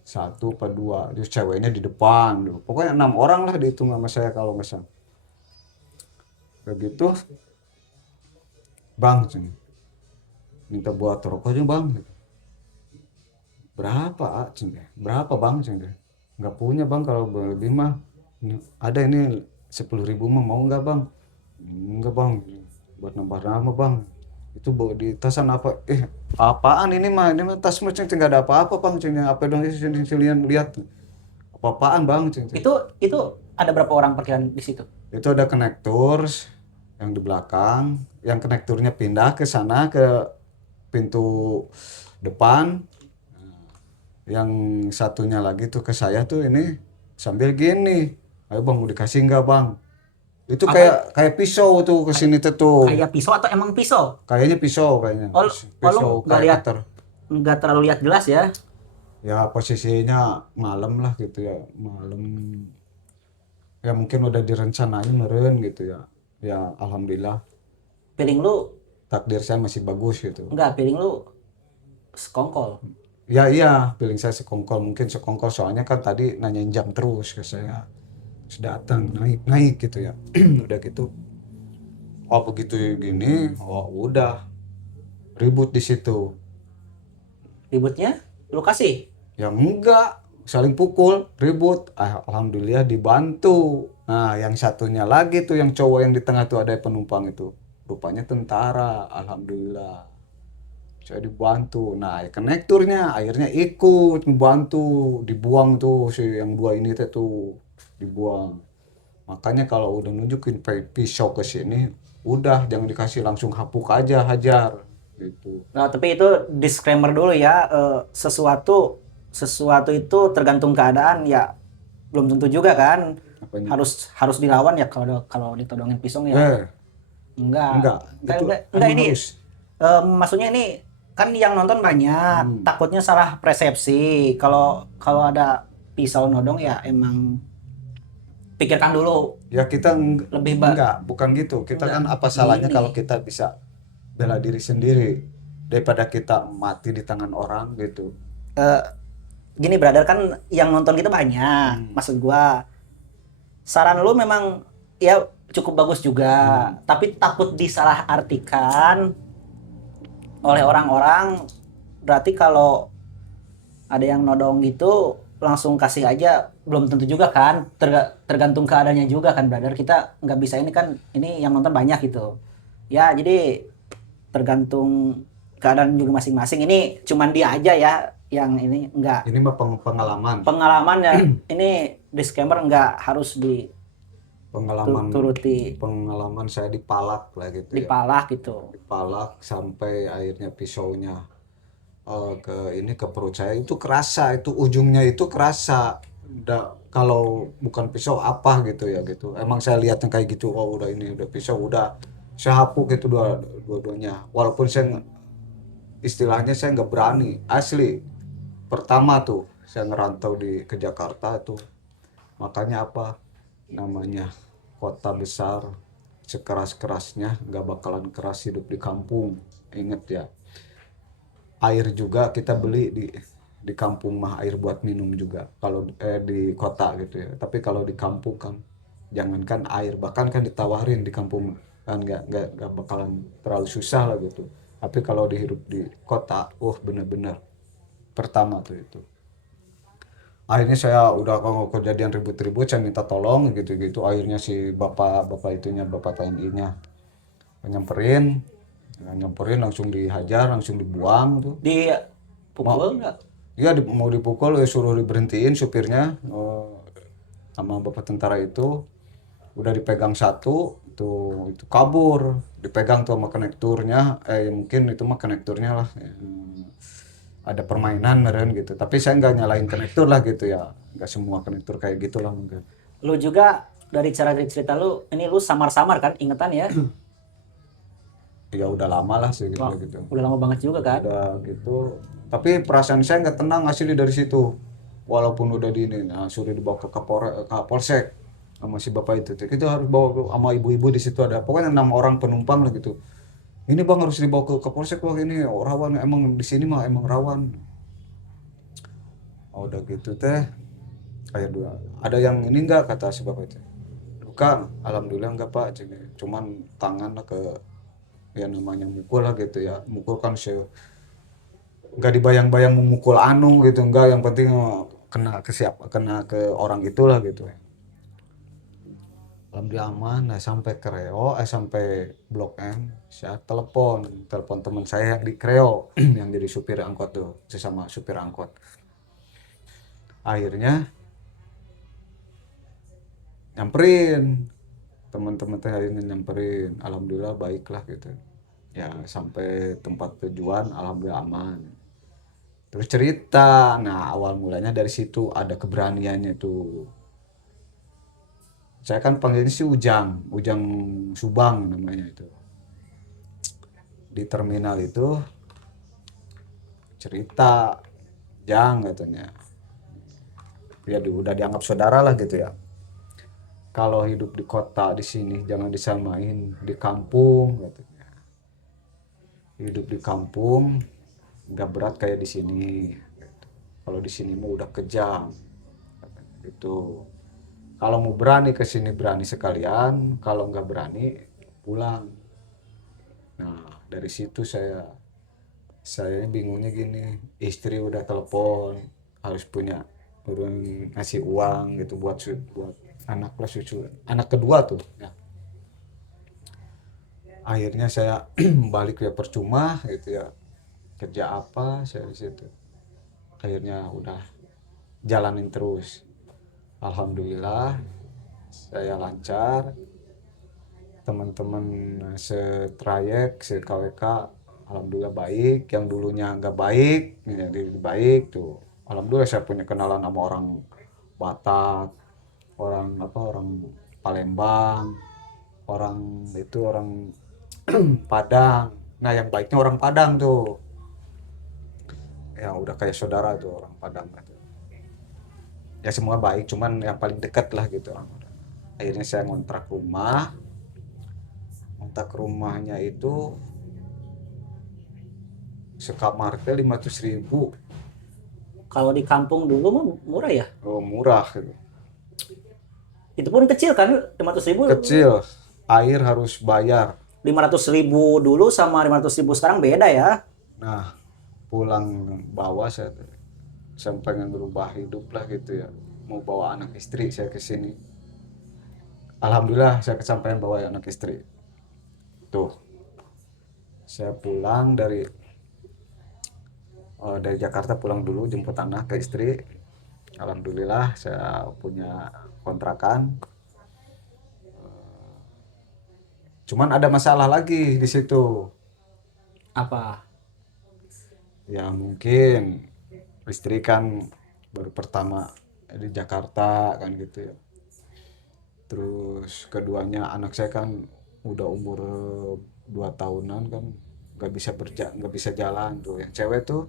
1 apa 2, terus ceweknya di depan tuh. Pokoknya 6 orang lah dihitung sama saya kalau nggak salah. Begitu, bang, minta buat rokoknya bang. Berapa berapa bang, nggak punya bang, kalau lebih mah ada, ini 10.000 mah mau nggak bang? Enggak bang, buat nambah nama bang. Itu bawa di tasan apa? Apaan ini mah? Ini mah tas macam nggak ada apa-apa bang. Apa dong sini lihat? Apa-apaan bang? Itu ada berapa orang parkiran di situ? Itu ada konektor yang di belakang, yang konekturnya pindah ke sana ke pintu depan. Yang satunya lagi tuh ke saya tuh ini sambil gini, "Ayo bang, mau dikasih nggak bang?" Itu Apa? kayak pisau tuh ke sini tuh. Kayak pisau atau emang pisau? Kayaknya pisau kayaknya. Oh, lu Pisau nggak kayak lihat, cutter. nggak terlalu lihat jelas ya? Ya posisinya malam lah gitu ya. Malam. Ya mungkin udah direncanain meren gitu ya. Ya alhamdulillah Feeling lu takdir saya masih bagus gitu. nggak, feeling lu sekongkol. Ya iya, feeling saya sekongkol, mungkin sekongkol soalnya kan tadi nanyain jam terus ke saya. Terus datang naik gitu ya. Udah gitu. Oh begitu gini, oh udah ribut di situ. Ributnya lu kasih. Ya enggak, saling pukul, ribut. Alhamdulillah dibantu. Nah, yang satunya lagi tuh yang cowok yang di tengah tuh ada penumpang itu. Rupanya tentara, alhamdulillah. Saya dibantu. Nah, konekturnya akhirnya ikut membantu, dibuang tuh si yang 2 ini tuh dibuang. Makanya kalau udah nunjukin pisau ke sini, udah jangan dikasih, langsung hapuk aja, hajar gitu. Nah, tapi itu disclaimer dulu ya, sesuatu itu tergantung keadaan ya, belum tentu juga kan Apanya? harus dilawan ya. Kalau ditodongin pisau ya Eh, enggak enggak. Itu enggak emang ini harus. maksudnya ini kan yang nonton banyak, takutnya salah persepsi. Kalau kalau ada pisau nodong ya emang pikirkan dulu Ya kita lebih enggak, bukan gitu. Kita enggak kan apa salahnya gini. kalau kita bisa bela diri sendiri daripada kita mati di tangan orang gitu. Eh, Gini brother, kan yang nonton kita banyak. Maksud gua, saran lu memang ya cukup bagus juga, tapi takut disalahartikan oleh orang-orang. Berarti kalau ada yang nodong gitu langsung kasih aja, belum tentu juga kan. Tergantung keadaannya juga kan brother. Kita nggak bisa, ini kan ini yang nonton banyak gitu ya, jadi tergantung keadaan juga masing-masing. Ini cuman dia aja ya yang ini, enggak Ini mah pengalaman. pengalaman ya. Ini disclaimer, nggak harus Pengalaman dituruti, pengalaman saya dipalak lah gitu ya. dipalak gitu. Dipalak sampai akhirnya pisaunya ke ini ke perut saya, itu kerasa, itu ujungnya itu kerasa kalau bukan pisau apa gitu ya gitu. Emang saya lihatnya kayak gitu, oh udah ini udah pisau udah saya hapuk gitu dua-duanya. Walaupun istilahnya saya nggak berani asli. Pertama tuh saya ngerantau ke Jakarta tuh, makanya apa namanya, kota besar sekeras-kerasnya nggak bakalan keras hidup di kampung. Ingat ya, air juga kita beli di kampung mah, air buat minum juga kalau di kota gitu ya. Tapi kalau di kampung kan jangankan air, bahkan kan ditawarin di kampung kan nggak bakalan terlalu susah lah gitu. Tapi kalau dihidup di kota, bener-bener pertama tuh itu. Akhirnya saya udah kalau kejadian ribut-ribut saya minta tolong gitu-gitu. Akhirnya si bapak itunya, bapak TNI-nya nyamperin, nyamperin langsung dihajar, langsung dibuang tuh. Mau Dipukul nggak? Iya, mau dipukul ya suruh diberhentiin supirnya, sama bapak tentara itu. Udah dipegang satu, itu kabur, dipegang tuh sama konekturnya, mungkin itu mah konekturnya lah. Ada permainan meren gitu. Tapi saya nggak nyalain konektur lah gitu ya. Nggak semua konektur kayak gitulah mungkin. Lu juga dari cara cerita lu, ini lu samar-samar kan ingetan ya? Ya udah lama lah sih gitu Wah, gitu. udah lama banget juga kan? Udah gitu. Tapi perasaan saya nggak tenang asli dari situ. Walaupun udah di ini, nah, suruh dibawa ke Kapolsek sama si bapak itu. Kita harus bawa sama ibu-ibu di situ ada. Pokoknya 6 orang penumpang lah gitu. Ini bang harus dibawa ke Kapolsek, wah ini rawan, emang di sini mah emang rawan. Udah gitu teh, kayak dua. Ada yang ini enggak kata si bapak itu. Luka, alhamdulillah enggak pak. Cuman tangan lah ke, ya namanya mukul lah gitu ya. Mukul kan nggak dibayang-bayang memukul anu gitu, enggak, yang penting kena ke orang itulah gitu ya. Alhamdulillah aman. Nah, sampai Kreo, sampai Blok M, saya telepon teman saya yang di Kreo yang jadi supir angkot tuh, sesama supir angkot. Akhirnya nyamperin, teman-teman teh akhirnya nyamperin, alhamdulillah baiklah gitu ya. Sampai tempat tujuan alhamdulillah aman. Terus cerita, nah awal mulanya dari situ ada keberaniannya tuh. Saya kan panggilnya sih Ujang Subang namanya itu. Di terminal itu cerita, Jang katanya. Ya udah dianggap saudara lah gitu ya. Kalau hidup di kota di sini jangan disamain di kampung katanya. Hidup di kampung nggak berat kayak di sini. Kalau di sini mah udah kejam. Gitu. Kalau mau berani ke sini berani sekalian, kalau nggak berani pulang. Nah, dari situ saya bingungnya gini, istri udah telepon, harus punya urun ngasih uang gitu buat anak lah, cucu anak kedua tuh ya. Akhirnya saya balik ya percuma gitu ya, kerja apa saya di situ. Akhirnya udah jalanin terus, alhamdulillah saya lancar. Teman-teman setrayek se KWK alhamdulillah baik, yang dulunya nggak baik jadi baik tuh. Alhamdulillah saya punya kenalan sama orang Batak, orang Palembang, orang Padang. Nah yang baiknya orang Padang tuh, ya udah kayak saudara tuh orang Padang gitu. Ya semua baik, cuman yang paling dekat lah gitu. Akhirnya saya ngontrak rumahnya itu sekamar teh 500.000. Kalau di kampung dulu mah murah ya? Oh, murah gitu. Itu pun kecil kan, 500.000. Kecil, air harus bayar. 500.000 dulu sama 500.000 sekarang beda ya. Nah, pulang bawa saya pengen berubah hidup lah gitu ya. Mau bawa anak istri saya ke sini. Alhamdulillah saya kesampaian bawa anak istri. Tuh, saya pulang dari Jakarta, pulang dulu jemput anak ke istri. Alhamdulillah saya punya kontrakan. Cuman ada masalah lagi di situ. Apa? Ya mungkin istri kan baru pertama di Jakarta kan gitu ya. Terus keduanya anak saya kan udah umur 2 tahunan kan, nggak bisa jalan tuh. Yang cewek tuh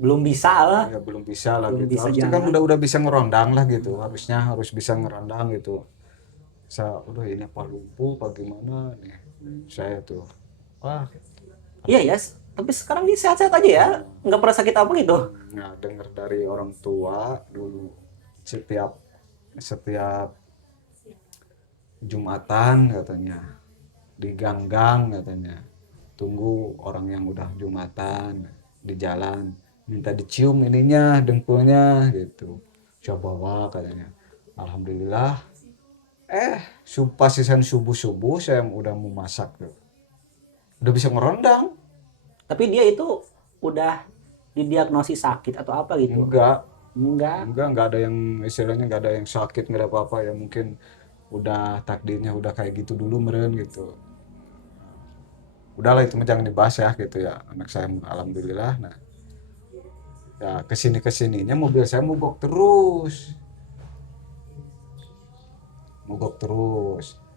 Belum bisa lah, ya belum bisa lah belum gitu. bisa Harusnya kan jalan. udah bisa ngerondang lah gitu. Harusnya harus bisa ngerondang gitu. Udah ini apa lumpuh apa gimana nih saya tuh. Wah, Iya ya, tapi sekarang dia sehat-sehat aja ya, nggak pernah sakit apa gitu. nah dengar dari orang tua dulu setiap setiap Jumatan katanya di gang-gang katanya tunggu orang yang udah Jumatan di jalan minta dicium ininya dengkulnya gitu coba bawa katanya. Alhamdulillah pas sisan subuh-subuh saya udah mau masak tuh udah bisa ngerondang. Tapi dia itu udah didiagnosis sakit atau apa gitu? enggak Enggak. enggak ada yang istilahnya nggak ada yang sakit nggak ada apa-apa ya mungkin udah takdirnya udah kayak gitu dulu meren gitu. Udahlah itu mah jangan dibahas ya gitu ya anak saya alhamdulillah. Nah ya kesini kesininya mobil saya mogok terus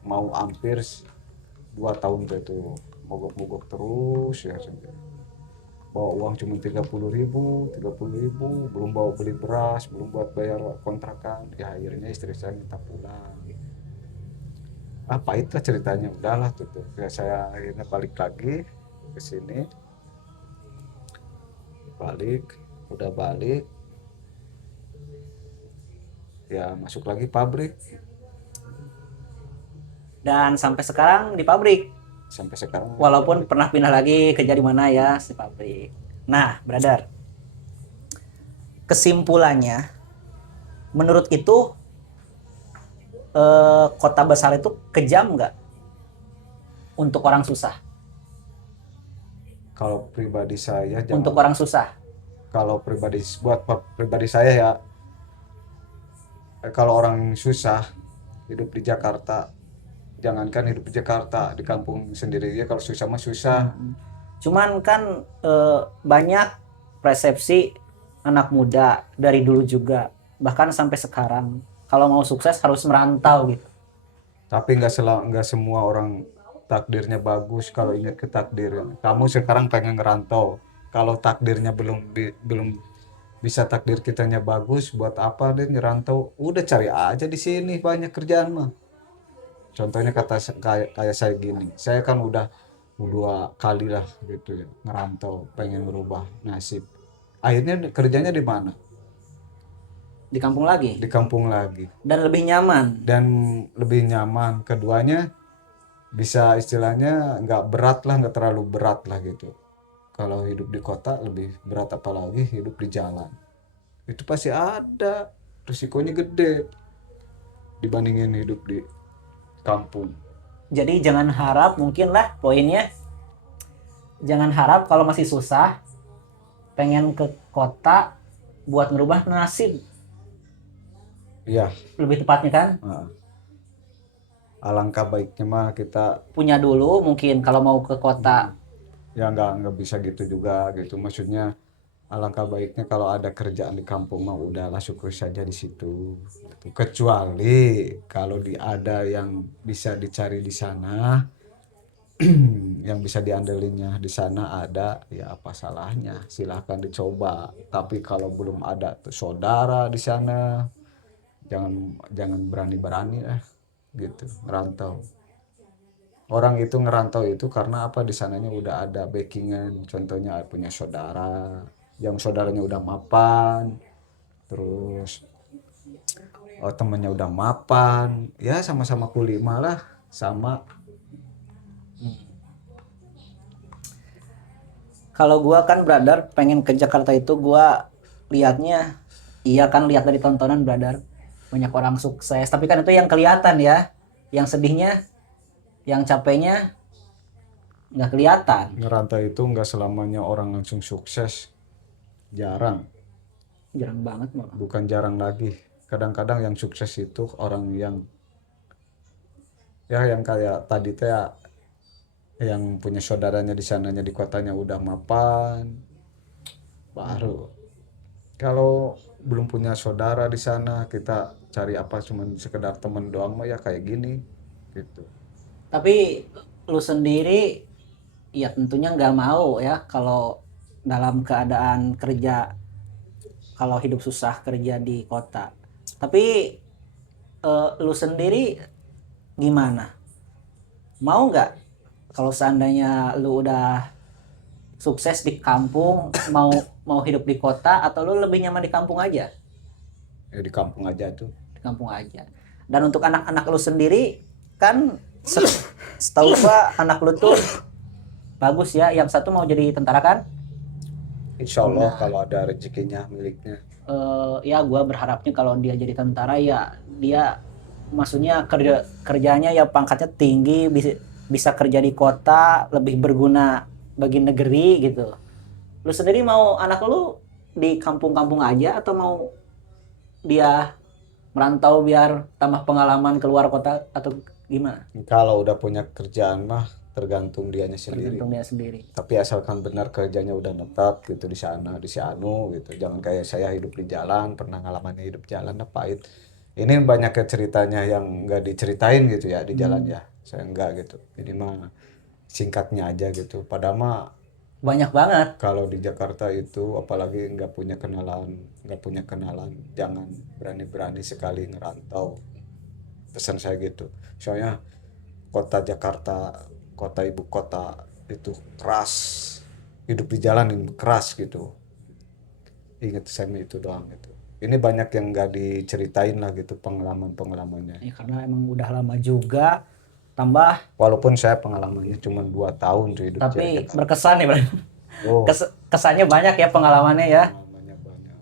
mau hampir 2 tahun itu mogok terus ya sampai bawa uang cuma 30.000 belum bawa beli beras belum buat bayar kontrakan ya akhirnya istri saya minta pulang. Pahit lah ceritanya udahlah tutup ya saya akhirnya balik lagi ke sini udah balik ya masuk lagi pabrik Dan sampai sekarang di pabrik. sampai sekarang Walaupun pernah pindah lagi kerja di mana ya, di pabrik. Nah, brother, kesimpulannya, menurut itu kota besar itu kejam nggak untuk orang susah? kalau pribadi saya Untuk jangan orang susah. kalau pribadi saya ya kalau orang susah hidup di Jakarta jangankan hidup di Jakarta di kampung sendiri ya kalau susah mah susah. Cuman kan banyak persepsi anak muda dari dulu juga, bahkan sampai sekarang, kalau mau sukses harus merantau gitu. Tapi nggak semua orang takdirnya bagus kalau ingat ke takdir. Kamu sekarang pengen ngerantau. Kalau takdirnya belum bisa takdir kitanya bagus, buat apa deh ngerantau? Udah cari aja di sini banyak kerjaan mah. Contohnya kayak saya gini. Saya kan udah 2 kali lah gitu ya ngerantau, pengen merubah nasib. Akhirnya kerjanya di mana? Di kampung lagi. Di kampung lagi. Dan lebih nyaman. Dan lebih nyaman. Keduanya bisa istilahnya nggak berat lah nggak terlalu berat lah gitu. Kalau hidup di kota lebih berat apalagi hidup di jalan itu pasti ada risikonya gede dibandingin hidup di kampung. Jadi jangan harap, mungkin lah poinnya, jangan harap kalau masih susah pengen ke kota buat merubah nasib. Iya. Lebih tepatnya kan, Alangkah baiknya mah kita punya dulu mungkin kalau mau ke kota. ya nggak bisa gitu juga gitu maksudnya. Alangkah baiknya kalau ada kerjaan di kampung mah udahlah syukur saja di situ. Kecuali kalau ada yang bisa dicari di sana, yang bisa diandelinnya di sana ada, ya apa salahnya? Silahkan dicoba. Tapi kalau belum ada tuh saudara di sana, jangan jangan berani-berani lah gitu ngerantau. Orang itu ngerantau itu karena apa di sananya udah ada backingan, contohnya punya saudara, yang saudaranya udah mapan, terus temennya udah mapan, ya sama-sama kuli malah sama. Kalau gua kan brother pengen ke Jakarta itu gua liatnya, iya kan lihat dari tontonan brother, banyak orang sukses. Tapi kan itu yang kelihatan ya, yang sedihnya, yang capeknya nggak kelihatan. Ngerantau itu nggak selamanya orang langsung sukses, jarang, Jarang banget malah. bukan jarang lagi. Kadang-kadang yang sukses itu orang yang ya yang kayak tadi teh ya, yang punya saudaranya di sananya di kotanya udah mapan baru. Kalau belum punya saudara di sana, kita cari apa cuman sekedar temen doang mah ya kayak gini gitu. Tapi lu sendiri ya tentunya nggak mau ya kalau dalam keadaan kerja, kalau hidup susah kerja di kota. Tapi lu sendiri gimana? Mau nggak kalau seandainya lu udah sukses di kampung, mau mau hidup di kota, atau lu lebih nyaman di kampung aja? Ya di kampung aja tuh. Di kampung aja. Dan untuk anak-anak lu sendiri kan setahu gua anak lu tuh bagus ya. Yang satu mau jadi tentara kan? Insya Allah Nah, kalau ada rezekinya miliknya. ya gue berharapnya kalau dia jadi tentara ya dia maksudnya kerjanya ya pangkatnya tinggi, bisa kerja di kota, lebih berguna bagi negeri gitu. Lu sendiri mau anak lu di kampung-kampung aja atau mau dia merantau biar tambah pengalaman keluar kota atau gimana? Kalau udah punya kerjaan mah tergantung dianya sendiri. Tergantung dia sendiri. Tapi asalkan benar kerjanya udah netap gitu di sana, di si anu gitu. Jangan kayak saya hidup di jalan, pernah ngalamannya hidup jalan pahit. Ini banyak ya ceritanya yang nggak diceritain gitu ya di jalan ya. Saya enggak gitu. Ini mah singkatnya aja gitu. Padahal mah Banyak banget. kalau di Jakarta itu apalagi nggak punya kenalan, jangan berani-berani sekali ngerantau. Pesan saya gitu. Soalnya kota Jakarta, kota ibu kota itu keras, hidup di jalan ini keras gitu. Ingat saya itu doang gitu. Ini banyak yang nggak diceritain lah gitu pengalaman-pengalamannya. Ya, karena emang udah lama juga, tambah Walaupun saya pengalamannya cuma 2 tahun tuh hidup di tapi Jakarta. berkesan nih, Bro. Oh, Kesannya banyak ya pengalamannya ya. pengalamannya banyak.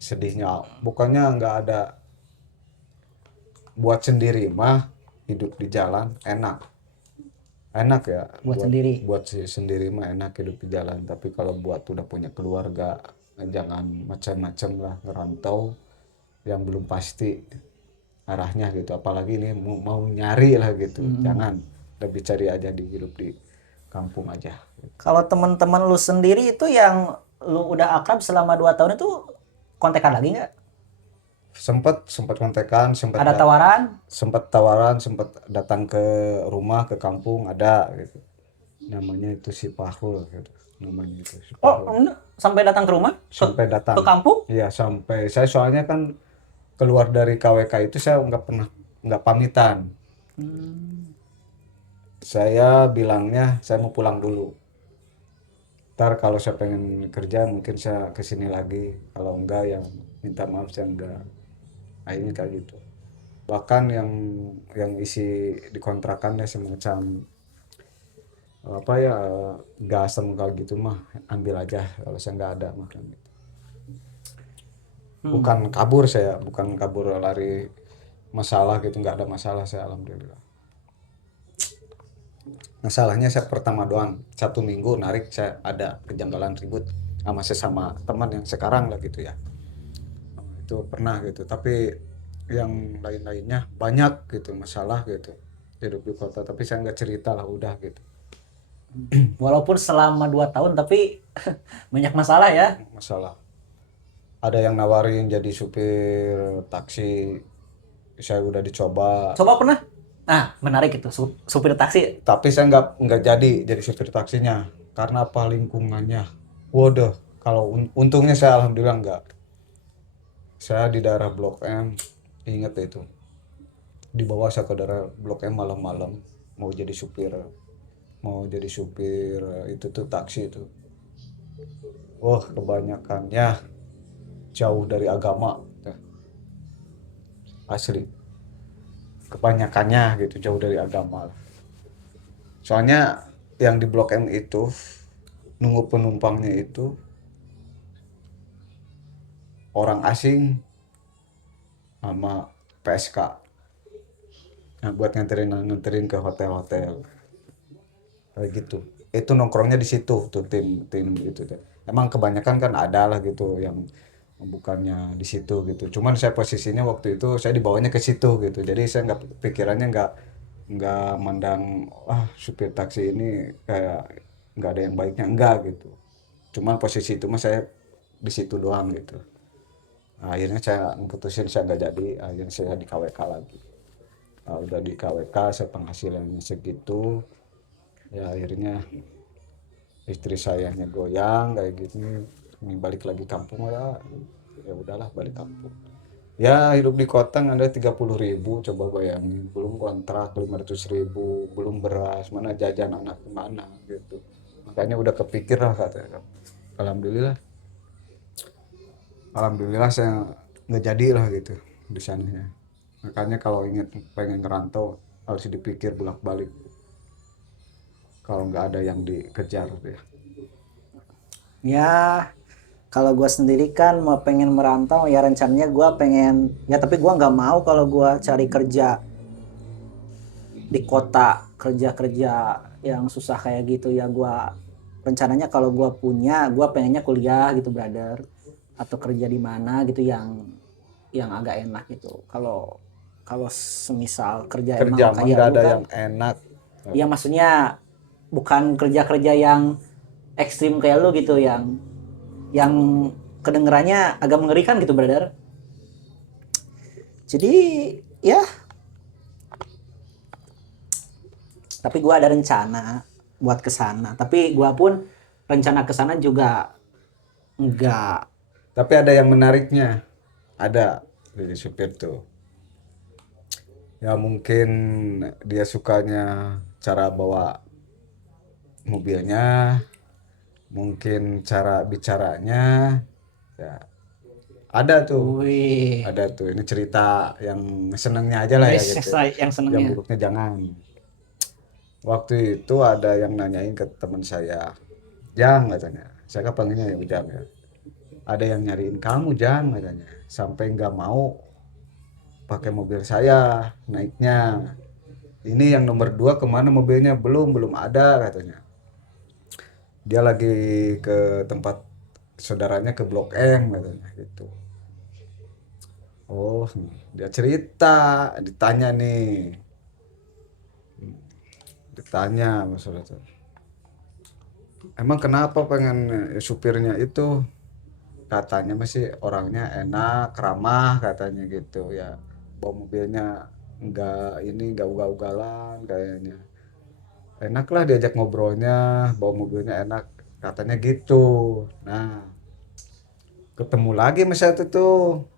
Sedihnya bukannya nggak ada, buat sendiri mah hidup di jalan enak ya, Buat sendiri. buat sendiri mah enak hidup di jalan, tapi kalau buat udah punya keluarga jangan macam-macam lah ngerantau yang belum pasti arahnya gitu, apalagi ini mau nyari lah gitu. Jangan, lebih cari aja di hidup di kampung aja. Kalau teman-teman lu sendiri itu yang lu udah akrab selama 2 tahun itu kontekan lagi nggak? Sempat kontekan, Ada tawaran? sempat tawaran, sempat datang ke rumah ke kampung ada gitu, namanya itu si Pahrul gitu, namanya itu si Oh, Pahrul. sampai datang ke rumah? Sampai datang, Ke kampung? iya sampai, saya soalnya kan keluar dari KWK itu saya nggak pamitan. Saya bilangnya saya mau pulang dulu, ntar kalau saya pengen kerja mungkin saya kesini lagi, kalau enggak ya minta maaf saya enggak, akhirnya kayak gitu. Bahkan yang isi di kontrakannya semacam apa ya, gas sama gitu mah ambil aja kalau saya nggak ada mah kan gitu. Bukan kabur lari masalah gitu, nggak ada masalah saya alhamdulillah. Masalahnya saya pertama doang, 1 minggu narik saya ada kejanggalan ribut sama sesama teman yang sekarang lah gitu ya. Itu pernah gitu, tapi yang lain-lainnya banyak gitu masalah gitu hidup di kota, tapi saya nggak cerita lah udah gitu. Walaupun selama 2 tahun tapi banyak masalah ya. Masalah, ada yang nawarin jadi supir taksi, saya udah dicoba, Coba pernah? Nah, menarik itu supir taksi. tapi saya nggak jadi supir taksinya karena apa, lingkungannya waduh. Kalau untungnya saya alhamdulillah nggak, saya di daerah Blok M, inget itu, dibawa saya ke daerah Blok M malam-malam mau jadi supir, itu tuh taksi itu. Wah, kebanyakannya jauh dari agama asli, kebanyakannya gitu jauh dari agama. Soalnya yang di Blok M itu nunggu penumpangnya itu orang asing sama PSK. Nah, buat nganterin ke hotel-hotel kayak gitu. Itu nongkrongnya di situ tuh tim gitu deh. Emang kebanyakan kan ada lah gitu yang bukannya di situ gitu. Cuman saya posisinya waktu itu saya dibawanya ke situ gitu. Jadi saya pikirannya nggak mandang supir taksi ini kayak nggak ada yang baiknya, enggak gitu. Cuman posisi itu mah saya di situ doang gitu. Akhirnya saya putusin, saya nggak jadi, akhirnya saya di KWK lagi. Udah di KWK saya penghasilannya segitu, ya akhirnya istri sayanya goyang kayak gini, ini balik lagi kampung ya. Ya udahlah balik kampung. Ya hidup di kota ada 30.000, coba bayangin, belum kontrak 500.000, belum beras, mana jajan anak kemana gitu. Makanya udah kepikir lah katanya. Alhamdulillah, alhamdulillah saya nggak jadi lah gitu di sananya. Makanya kalau inget pengen ngerantau harus dipikir bolak-balik. Kalau nggak ada yang dikejar ya. Ya, kalau gue sendiri kan mau pengen merantau ya rencananya gue pengen ya, tapi gue nggak mau kalau gue cari kerja di kota, kerja-kerja yang susah kayak gitu ya. Gue rencananya kalau gue punya, gue pengennya kuliah gitu brother, atau kerja di mana gitu yang agak enak gitu. Kalau kalau semisal kerja Kerja emang mah kayak nggak lu ada kan, yang enak. ya maksudnya bukan kerja-kerja yang ekstrim kayak lu gitu, yang kedengerannya agak mengerikan gitu brother. Jadi ya, tapi gue ada rencana buat kesana, tapi gue pun rencana kesana juga enggak. Tapi ada yang menariknya, ada jadi supir tuh. Ya mungkin dia sukanya cara bawa mobilnya, mungkin cara bicaranya, ya ada tuh, Wih, ada tuh. Ini cerita yang senengnya aja lah ya gitu. yang Yang senengnya. buruknya jangan. Waktu itu ada yang nanyain ke teman saya, Jang katanya, saya kan panggilnya ya Jang ya. Ada yang nyariin kamu Jang katanya, sampai nggak mau pakai mobil saya naiknya. Ini yang nomor 2 kemana mobilnya? Belum ada katanya. Dia lagi ke tempat saudaranya ke Blok M katanya gitu. Oh, dia cerita, ditanya nih, ditanya masalah itu. Emang kenapa pengen supirnya itu? Katanya masih orangnya enak, ramah katanya gitu ya. Bawa mobilnya enggak ugal-ugalan kayaknya. Enak lah diajak ngobrolnya, bawa mobilnya enak katanya gitu. Nah, ketemu lagi sama saya tuh.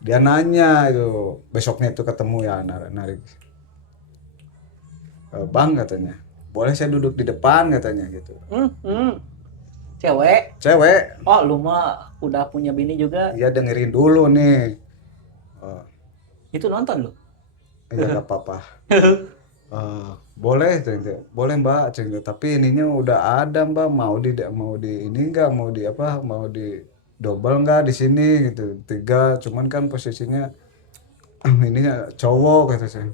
Dia nanya itu, besoknya itu ketemu ya narik. Bang katanya, boleh saya duduk di depan katanya gitu. Hmm, hmm. Cewek. Cewek, Oh, lu mah udah punya bini juga. iya dengerin dulu nih. Oh, Itu nonton lu. iya gak apa-apa. Boleh Ceng, boleh Mbak Ceng, tapi ininya udah ada Mbak, mau di ini enggak, mau di apa, mau di double enggak di sini gitu, 3, cuman kan posisinya ininya cowok kata saya.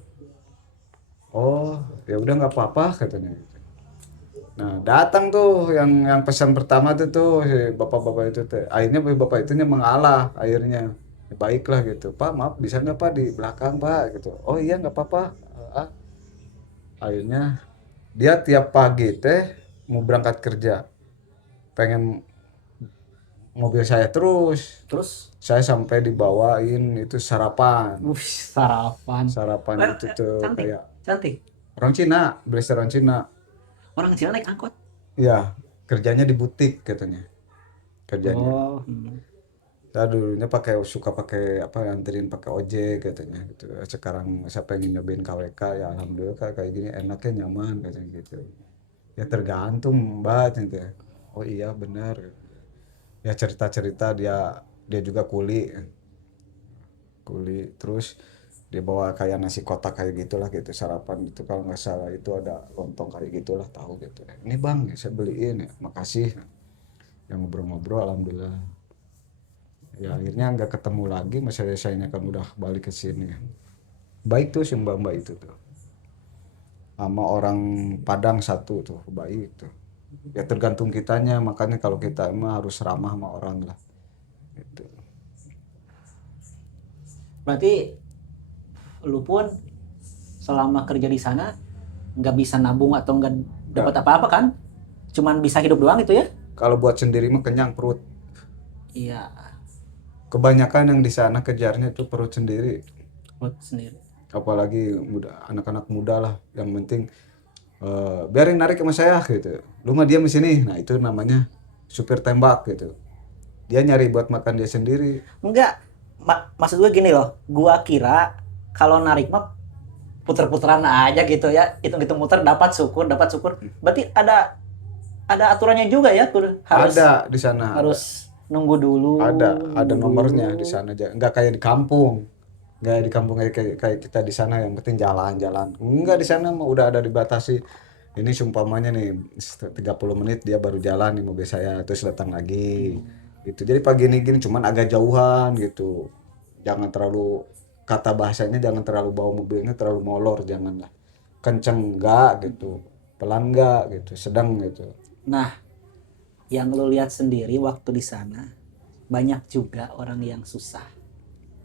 Oh, ya udah nggak apa-apa katanya. Nah, datang tuh yang pesan pertama tuh si bapak-bapak itu teh. Akhirnya bapak itunya mengalah akhirnya. Ya, baiklah gitu. Pak, maaf bisa nggak Pak di belakang Pak gitu. Oh iya nggak apa-apa. Ah, akhirnya dia tiap pagi teh mau berangkat kerja. Pengen mobil saya terus. Terus, Saya sampai dibawain itu sarapan. sarapan. Sarapan itu tuh Cantik, kayak cantik. orang Cina, restoran Cina. Orang Cina naik angkot. Ya, kerjanya di butik katanya. Kerjanya. Oh, Saya dulunya suka pakai apa anterin pakai ojek katanya gitu. Sekarang saya pengen nyobain KWK ya alhamdulillah kayak gini enaknya nyaman katanya gitu. Ya tergantung Mbak gitu. Oh iya benar. Ya cerita-cerita dia dia juga kuli terus dia bawa kayak nasi kotak kayak gitulah gitu sarapan itu kalau nggak salah itu ada lontong kayak gitulah tahu gitu. Ini Bang saya beliin ya makasih. Yang ngobrol-ngobrol alhamdulillah. Ya akhirnya nggak ketemu lagi mas sayanya kan udah balik ke sini. Baik tuh si mbak-mbak itu tuh sama orang Padang satu tuh baik tuh ya tergantung kitanya makanya kalau kita emang harus ramah sama orang lah gitu. berarti lu pun selama kerja di sana nggak bisa nabung atau nggak dapat Nggak. apa-apa kan? Cuman bisa hidup doang itu ya? Kalau buat sendiri mah kenyang perut. Iya. Kebanyakan yang di sana kejarnya itu perut sendiri, Buat sendiri. apalagi muda, anak-anak muda lah. Yang penting biarin narik sama saya gitu. Lu mah diam di sini. Nah itu namanya supir tembak gitu. Dia nyari buat makan dia sendiri. Enggak, maksud gue gini loh. Gua kira kalau narik mah puter-puteran aja gitu ya. Hitung-hitung muter dapat syukur, dapat syukur. Berarti ada aturannya juga ya, tuh harus Ada di sana ada. harus nunggu dulu, Ada nunggu nomornya di dulu. sana. Nggak kayak di kampung. Nggak di kampung kayak kita di sana yang penting jalan-jalan. Enggak, di sana mah udah ada dibatasi. Ini seumpamanya nih 30 menit dia baru jalan nih mobil saya terus datang lagi. Gitu. Jadi pagi ini gini cuman agak jauhan gitu. Jangan terlalu, kata bahasanya jangan terlalu bawa mobilnya terlalu molor, janganlah. Kenceng enggak gitu. Pelan enggak gitu, sedang gitu. Nah, yang lu lihat sendiri waktu di sana banyak juga orang yang susah.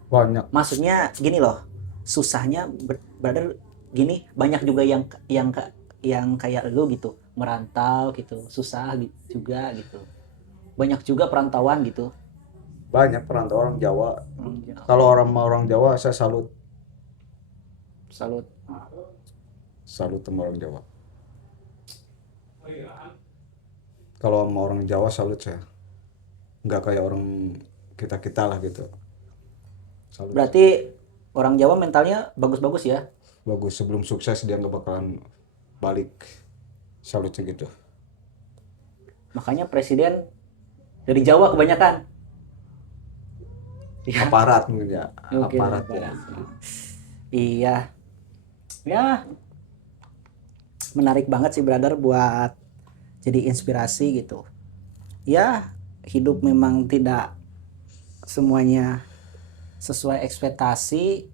Banyak. Maksudnya gini loh, susahnya brother gini, banyak juga yang kayak lu gitu, merantau gitu, susah juga gitu. Banyak juga perantauan gitu. Banyak perantau orang Jawa. Ya, Kalau orang Jawa saya salut. salut. Salut sama orang Jawa. Kalau sama orang Jawa salut saya. Nggak kayak orang kita lah gitu. Salut. Berarti orang Jawa mentalnya bagus-bagus ya. Bagus, sebelum sukses dia nggak bakalan balik. Salutnya gitu. Makanya presiden dari Jawa kebanyakan. Ya, Aparat mungkin ya. oke, Aparat ya. iya. Ya, menarik banget sih brother buat jadi inspirasi gitu. Ya, hidup memang tidak semuanya sesuai ekspektasi.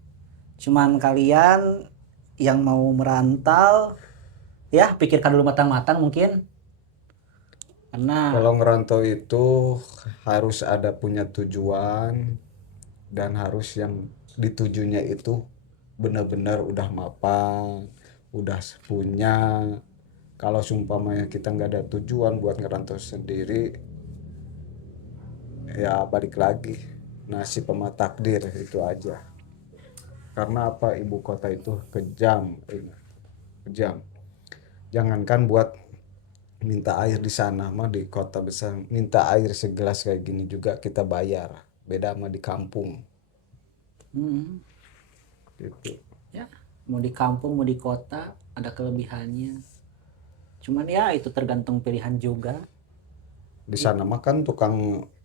Cuman kalian yang mau merantau, ya pikirkan dulu matang-matang mungkin. Karena Kalau ngerantau itu harus ada punya tujuan dan harus yang ditujunya itu benar-benar udah mapan, udah punya. Kalau sumpamanya kita nggak ada tujuan buat ngerantau sendiri, ya balik lagi nasib sama takdir itu aja. Karena apa, ibu kota itu kejam, kejam. Jangankan buat minta air di sana mah, di kota besar minta air segelas kayak gini juga kita bayar. Beda sama di kampung hmm, gitu. ya mau di kampung mau di kota ada kelebihannya. Cuman ya itu tergantung pilihan juga. Di sana mah kan tukang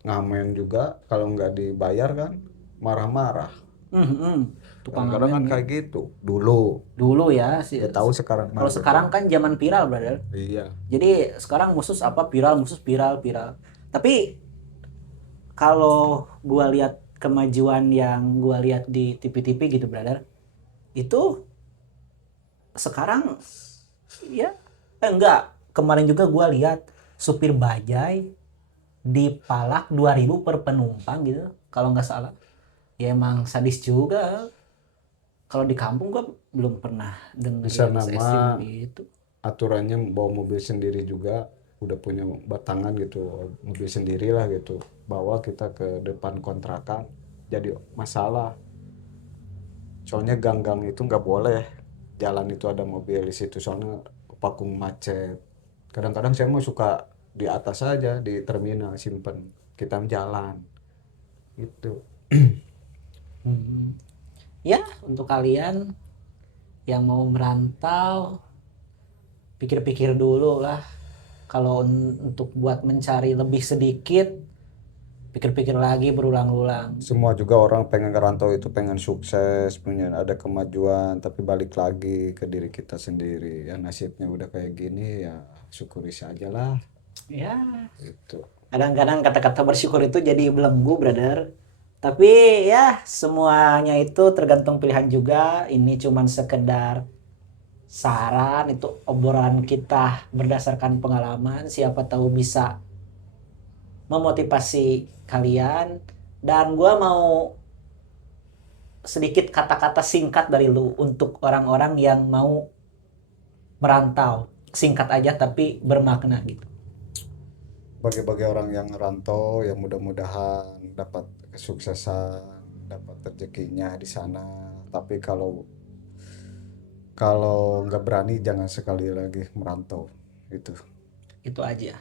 ngamen juga kalau nggak dibayar kan marah-marah. Tukang Kadang-kadang kan ngamen ya. kayak gitu dulu. Dulu ya sih. Nggak tahu sekarang mah Kalau sekarang kan zaman viral, brother. iya. Jadi sekarang musus apa viral, musus viral, viral. Tapi kalau gua lihat kemajuan yang gua lihat di TV-TV gitu, brother, itu sekarang ya enggak. Kemarin juga gua lihat supir bajai dipalak 2.000 per penumpang gitu, kalau nggak salah. Ya emang sadis juga. Kalau di kampung gua belum pernah Di denger yang sana se-ekstrim mah gitu. aturannya bawa mobil sendiri juga, udah punya batangan gitu, mobil sendiri lah gitu, bawa kita ke depan kontrakan jadi masalah. Soalnya gang-gang itu nggak boleh jalan itu ada mobil di situ, soalnya pakung macet. Kadang-kadang saya mau suka di atas aja di terminal simpen, kita jalan gitu. Hmm. Ya, untuk kalian yang mau merantau, pikir-pikir dulu lah. Kalau untuk buat mencari lebih sedikit, pikir-pikir lagi berulang-ulang. Semua juga orang pengen ngerantau itu pengen sukses, punya ada kemajuan, tapi balik lagi ke diri kita sendiri. Ya nasibnya udah kayak gini ya syukuri saja lah Ya, gitu. kadang-kadang kata-kata bersyukur itu jadi belenggu, brother. Tapi ya, semuanya itu tergantung pilihan juga. Ini cuman sekedar saran, itu obrolan kita berdasarkan pengalaman. Siapa tahu bisa memotivasi kalian. Dan gua mau sedikit kata-kata singkat dari lu untuk orang-orang yang mau merantau. Singkat aja tapi bermakna gitu. bagi-bagi orang yang ngerantau ya mudah-mudahan dapat kesuksesan, dapat rezekinya di sana. Tapi kalau kalau nggak berani jangan sekali lagi merantau gitu. Itu aja.